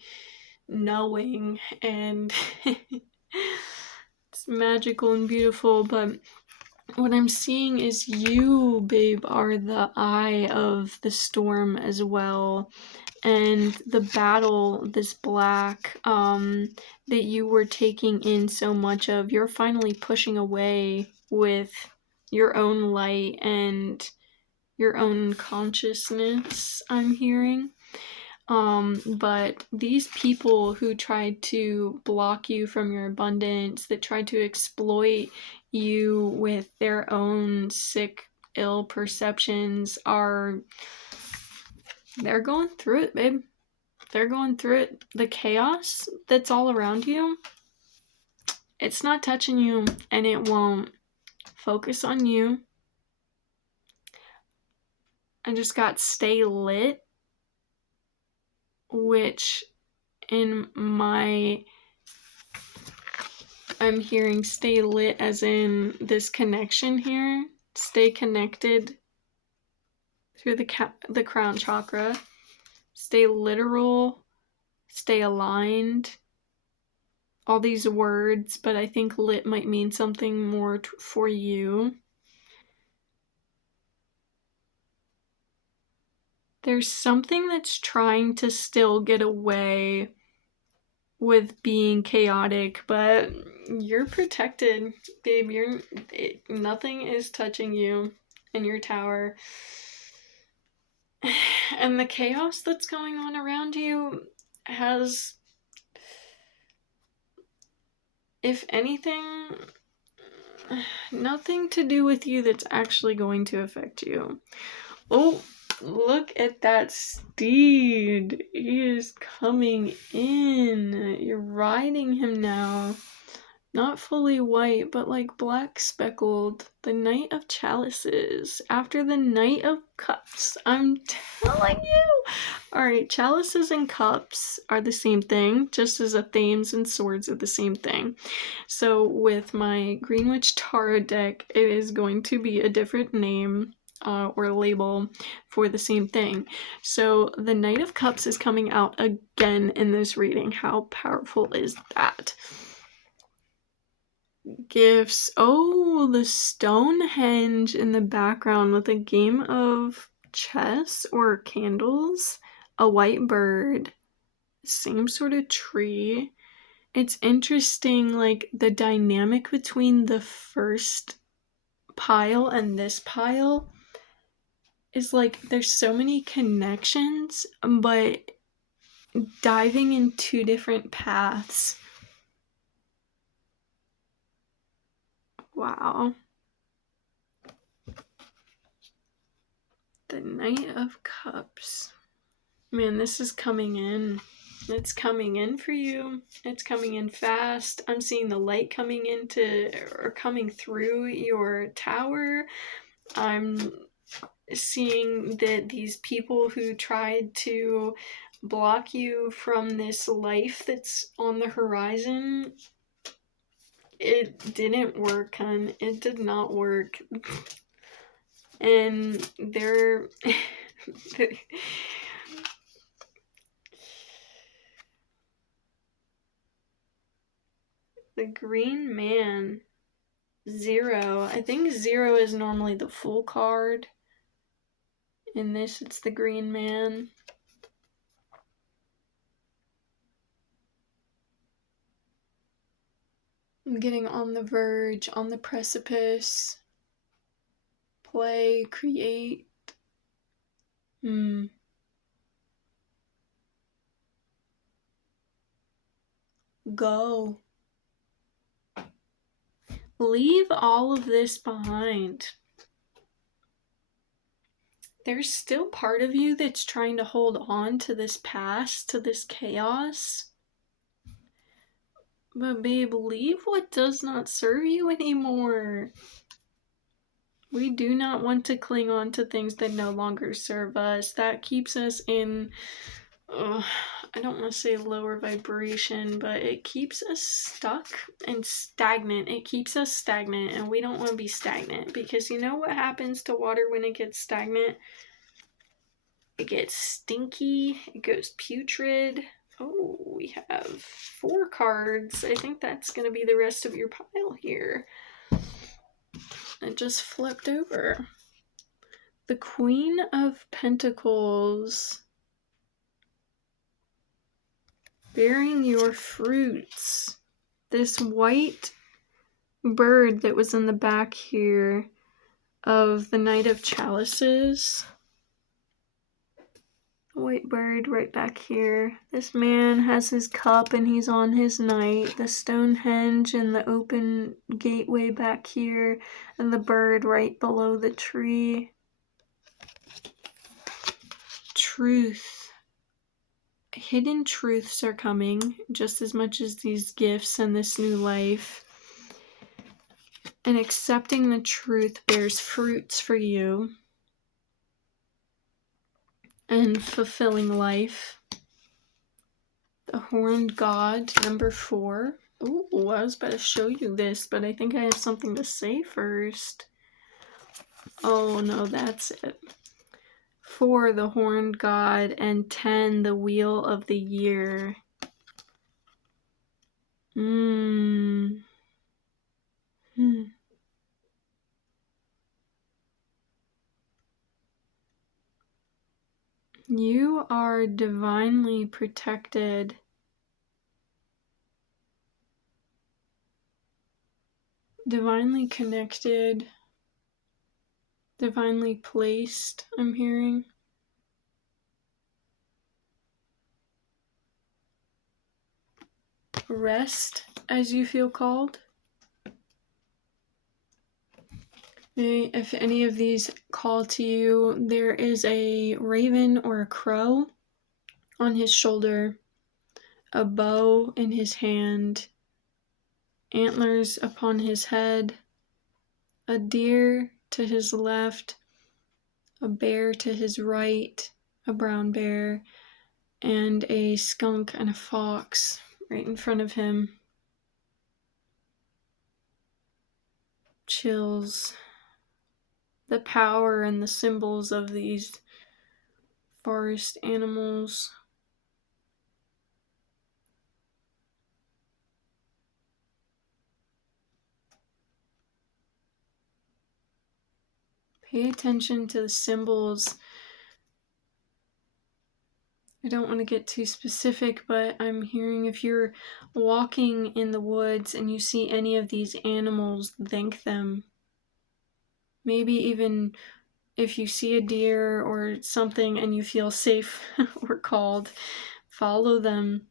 knowing, and it's magical and beautiful. But what I'm seeing is you, babe, are the eye of the storm as well. And the battle, this black, that you were taking in so much of, you're finally pushing away with your own light and your own consciousness, I'm hearing. But these people who tried to block you from your abundance, that tried to exploit you with their own sick, ill perceptions, they're going through it, babe. They're going through it. The chaos that's all around you, it's not touching you, and it won't. Focus on you. I just got stay lit, which in my, I'm hearing stay lit as in this connection here. Stay connected through the crown chakra. Stay literal. Stay aligned. All these words, but I think lit might mean something more for you. There's something that's trying to still get away with being chaotic, but you're protected, babe. Nothing is touching you in your tower. And the chaos that's going on around you has if anything, nothing to do with you that's actually going to affect you. Oh, look at that steed. He is coming in. You're riding him now. Not fully white, but like black speckled. The Knight of Chalices. After the Knight of Cups. I'm telling you. Alright, chalices and cups are the same thing, just as thames and swords are the same thing. So with my Greenwich Tarot deck, it is going to be a different name or label for the same thing. So the Knight of Cups is coming out again in this reading. How powerful is that? Gifts. Oh, the Stonehenge in the background with a game of chess or candles. A white bird. Same sort of tree. It's interesting, like, the dynamic between the first pile and this pile is like there's so many connections, but diving in two different paths. Wow. The Knight of Cups. Man, this is coming in. It's coming in for you. It's coming in fast. I'm seeing the light coming into or coming through your tower. I'm seeing that these people who tried to block you from this life that's on the horizon, it didn't work, hun. It did not work. And they're the Green Man. 0. I think 0 is normally the full card. In this, it's the Green Man. I'm getting on the verge, on the precipice. Play, create. Go. Leave all of this behind. There's still part of you that's trying to hold on to this past, to this chaos. But babe, leave what does not serve you anymore. We do not want to cling on to things that no longer serve us. That keeps us in, I don't want to say lower vibration, but it keeps us stuck and stagnant. It keeps us stagnant, and we don't want to be stagnant, because you know what happens to water when it gets stagnant? It gets stinky, it goes putrid. Oh, we have 4 cards. I think that's going to be the rest of your pile here. It just flipped over. The Queen of Pentacles. Bearing your fruits. This white bird that was in the back here of the Knight of Chalices. White bird right back here. This man has his cup and he's on his knight. The Stonehenge and the open gateway back here, and the bird right below the tree. Truth. Hidden truths are coming just as much as these gifts and this new life. And accepting the truth bears fruits for you. And fulfilling life. The Horned God, number 4. Ooh, I was about to show you this, but I think I have something to say first. Oh no, that's it. 4, the Horned God, and 10, the Wheel of the Year. You are divinely protected. Divinely connected. Divinely placed, I'm hearing. rest as you feel called. If any of these call to you, there is a raven or a crow on his shoulder, a bow in his hand, antlers upon his head, a deer to his left, a bear to his right, a brown bear, and a skunk and a fox right in front of him. Chills. The power and the symbols of these forest animals. Pay attention to the symbols. I don't want to get too specific, but I'm hearing if you're walking in the woods and you see any of these animals, thank them. Maybe even if you see a deer or something and you feel safe or called, follow them.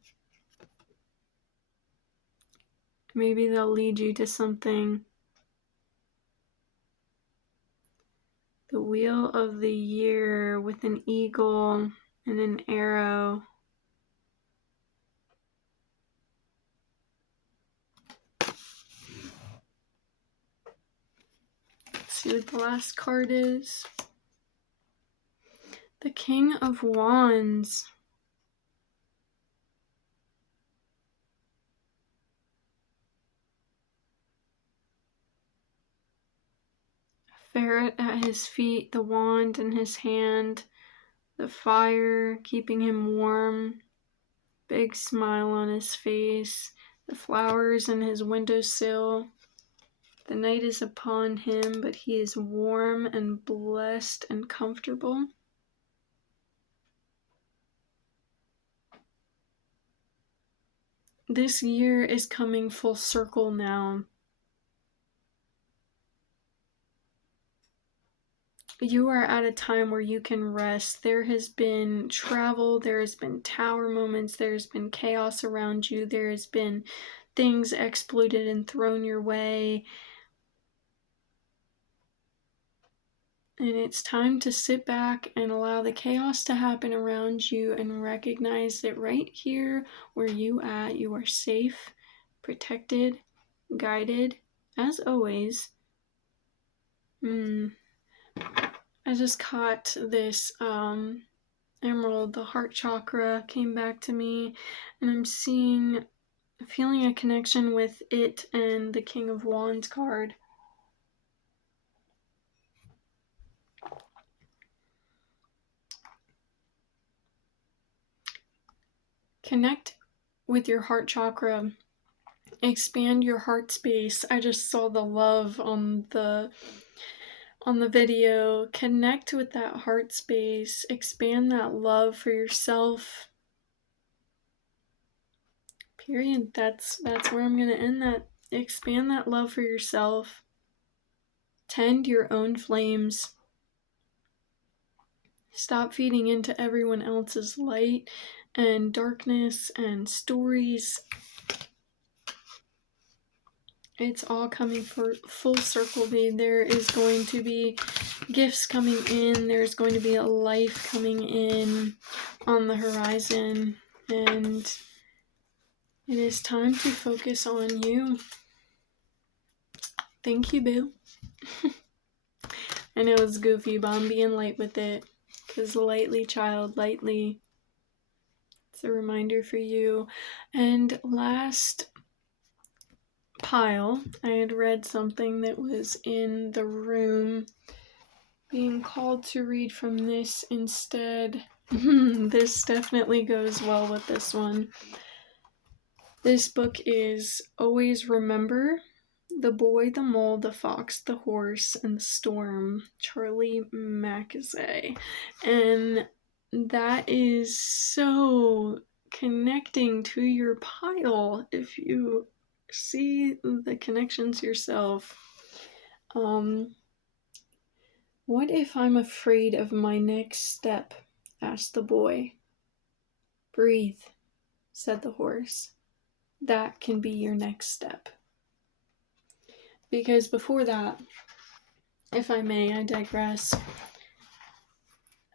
Maybe they'll lead you to something. The wheel of the year with an eagle and an arrow. Let's see what the last card is. The King of Wands. Ferret at his feet, the wand in his hand, the fire keeping him warm, big smile on his face, the flowers in his windowsill. The night is upon him, but he is warm and blessed and comfortable. This year is coming full circle now. You are at a time where you can rest. There has been travel, there has been tower moments, there's been chaos around you, there has been things exploited and thrown your way. And it's time to sit back and allow the chaos to happen around you and recognize that right here where you are safe, protected, guided, as always. I just caught this emerald, the heart chakra came back to me, and I'm feeling a connection with it and the King of Wands card. Connect with your heart chakra. Expand your heart space. I just saw the love on the video. Connect with that heart space. Expand that love for yourself. Period. That's where I'm going to end that. Expand that love for yourself. Tend your own flames. Stop feeding into everyone else's light and darkness and stories. It's all coming for full circle, babe. There is going to be gifts coming in. There's going to be a life coming in on the horizon. And it is time to focus on you. Thank you, boo. I know it's goofy, but I'm being light with it. Because lightly, child, lightly. It's a reminder for you. And last pile, I had read something that was in the room, being called to read from this instead. This definitely goes well with this one. This book is Always Remember: The Boy, the Mole, the Fox, the Horse, and the Storm, Charlie Mackesy. And that is so connecting to your pile if you see the connections yourself. What if I'm afraid of my next step? Asked the boy. Breathe, said the horse. that can be your next step. Because before that, if I may, I digress.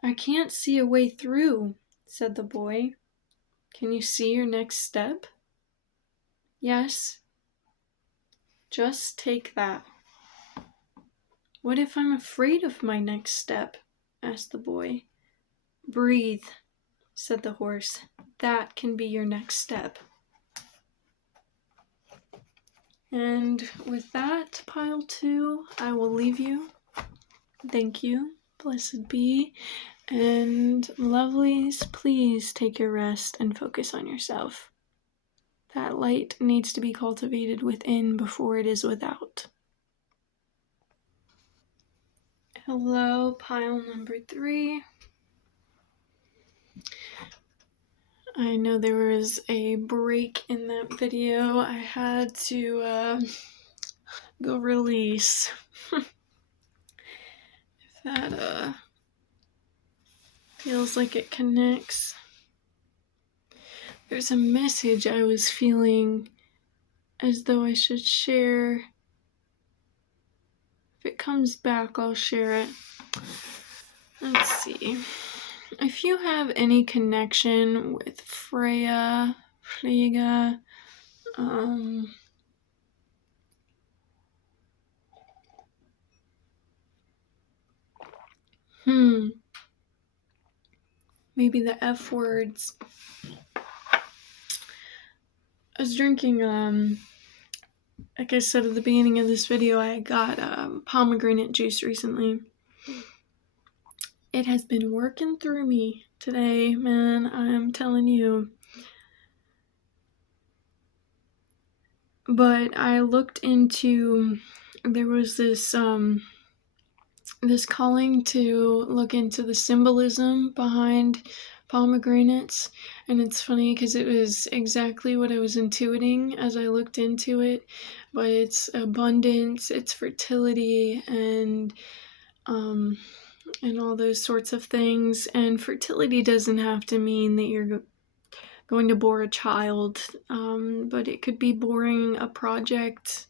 I can't see a way through, said the boy. Can you see your next step? Yes. Just take that. What if I'm afraid of my next step? Asked the boy. Breathe, said the horse. That can be your next step. And with that, pile 2, I will leave you. Thank you. Blessed be. And lovelies, please take your rest and focus on yourself. That light needs to be cultivated within before it is without. Hello, pile number 3. I know there was a break in that video. I had to go release. If that feels like it connects. There's a message I was feeling as though I should share. If it comes back, I'll share it. Let's see. If you have any connection with Freyja, maybe the F words. I was drinking, like I said at the beginning of this video, I got pomegranate juice recently. It has been working through me today, man, I'm telling you. But I looked into, there was this calling to look into the symbolism behind pomegranates, and it's funny because it was exactly what I was intuiting as I looked into it, but it's abundance, it's fertility, and all those sorts of things. And fertility doesn't have to mean that you're going to bore a child, but it could be boring a project,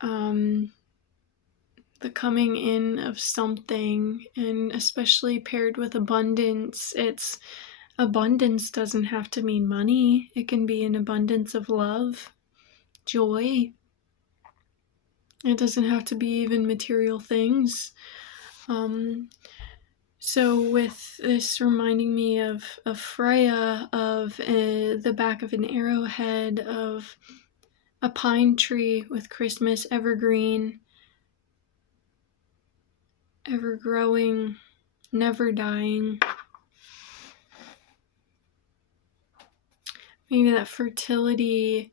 the coming in of something, and especially paired with abundance. Abundance doesn't have to mean money. It can be an abundance of love, joy. It doesn't have to be even material things. So with this reminding me of Freyja, of the back of an arrowhead, of a pine tree with Christmas evergreen, ever growing, never dying. Maybe that fertility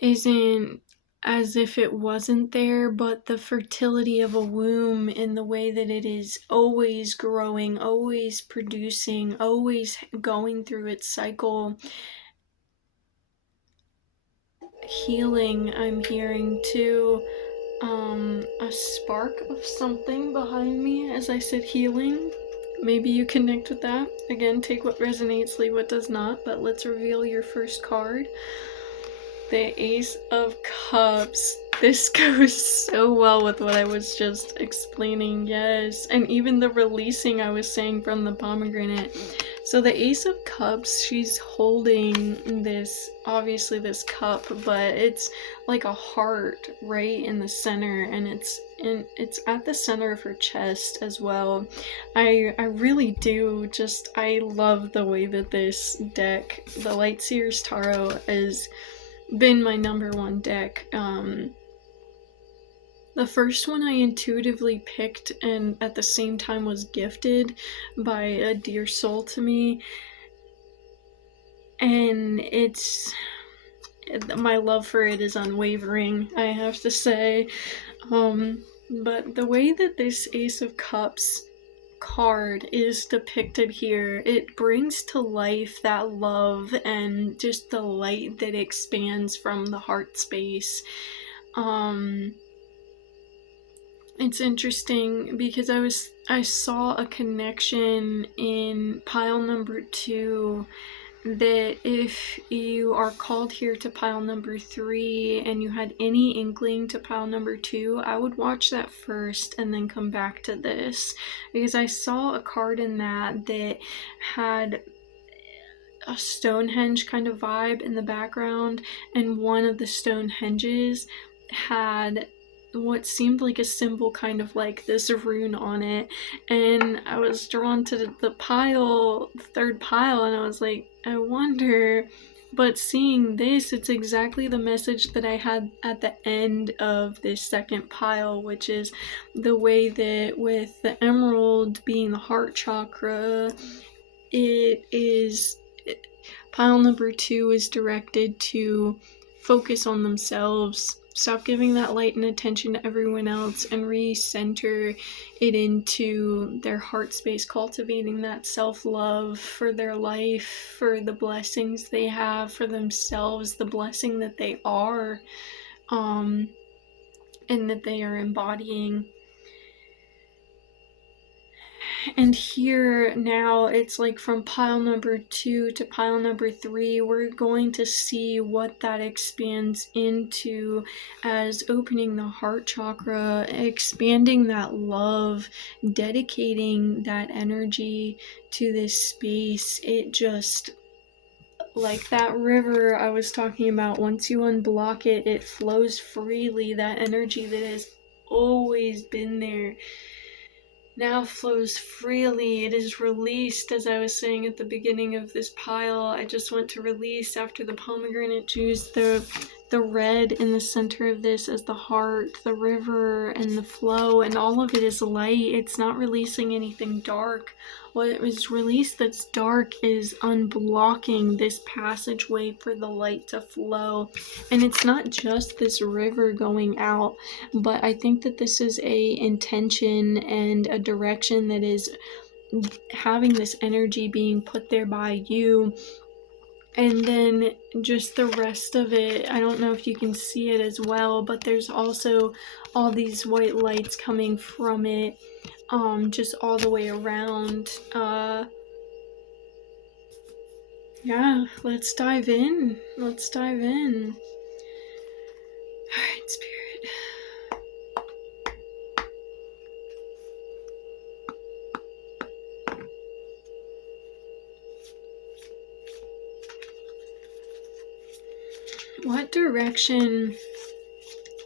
isn't as if it wasn't there, but the fertility of a womb in the way that it is always growing, always producing, always going through its cycle. Healing, I'm hearing too. A spark of something behind me as I said healing. Maybe you connect with that. Again, take what resonates, leave what does not, but let's reveal your first card. The Ace of Cups. This goes so well with what I was just explaining, yes. And even the releasing I was saying from the pomegranate. So the Ace of Cups, she's holding this, obviously this cup, but it's like a heart right in the center, and it's at the center of her chest as well. I really do just, I love the way that this deck, the Lightseers Tarot, has been my number one deck. The first one I intuitively picked and at the same time was gifted by a dear soul to me, and my love for it is unwavering, I have to say. But the way that this Ace of Cups card is depicted here, it brings to life that love and just the light that expands from the heart space. It's interesting because I saw a connection in pile number 2, that if you are called here to pile number 3 and you had any inkling to pile number 2, I would watch that first and then come back to this, because I saw a card in that had a Stonehenge kind of vibe in the background, and one of the Stonehenges had what seemed like a symbol, kind of like this rune on it, and I was drawn to the third pile, and I was like, I wonder. But seeing this, it's exactly the message that I had at the end of this second pile, which is the way that with the emerald being the heart chakra, pile number 2 is directed to focus on themselves, stop giving that light and attention to everyone else, and recenter it into their heart space, cultivating that self-love for their life, for the blessings they have, for themselves, the blessing that they are, and that they are embodying. And here now, it's like from pile number 2 to pile number 3, we're going to see what that expands into as opening the heart chakra, expanding that love, dedicating that energy to this space. It just, like that river I was talking about, once you unblock it, it flows freely. That energy that has always been there now flows freely. It is released, as I was saying at the beginning of this pile. I just went to release after the pomegranate juice, the red in the center of this as the heart, the river, and the flow, and all of it is light. It's not releasing anything dark. What was released that's dark is unblocking this passageway for the light to flow. And it's not just this river going out, but I think that this is a intention and a direction that is having this energy being put there by you. And then just the rest of it, I don't know if you can see it as well, but there's also all these white lights coming from it, just all the way around. Yeah, let's dive in. Let's dive in. Alright, Spirit. What direction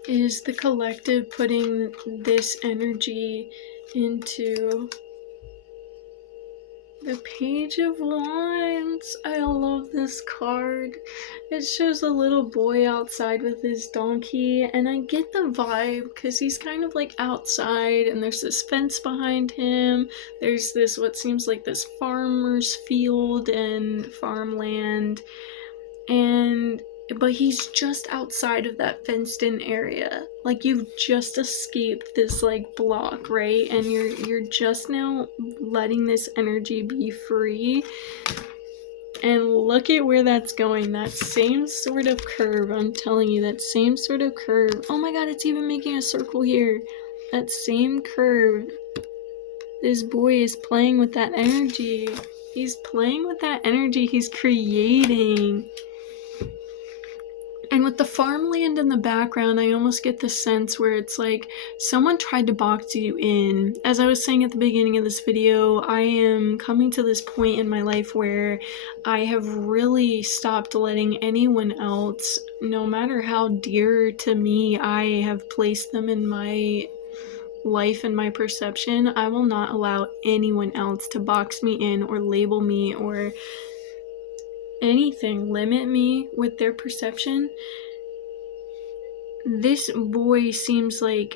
is the collective putting this energy into? The Page of Wands. I love this card. It shows a little boy outside with his donkey, and I get the vibe because he's kind of like outside, and there's this fence behind him. There's this, what seems like this farmer's field and farmland, but he's just outside of that fenced in area. Like, you've just escaped this like block, right? And you're just now letting this energy be free. And look at where that's going. That same sort of curve, I'm telling you, that same sort of curve. Oh my god, it's even making a circle here. That same curve. This boy is playing with that energy. He's playing with that energy. He's creating. And with the farmland in the background, I almost get the sense where it's like someone tried to box you in. As I was saying at the beginning of this video, I am coming to this point in my life where I have really stopped letting anyone else, no matter how dear to me I have placed them in my life and my perception, I will not allow anyone else to box me in or label me or anything, limit me with their perception. This boy seems like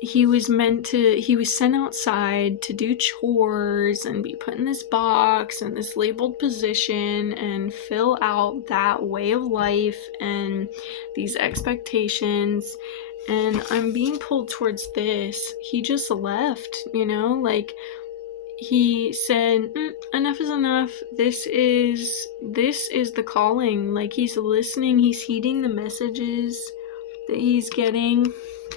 he was sent outside to do chores and be put in this box and this labeled position and fill out that way of life and these expectations. And I'm being pulled towards this. He just left, you know, like, he said, enough is enough. This is the calling. Like, he's listening, he's heeding the messages that he's getting.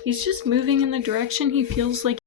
He's just moving in the direction he feels like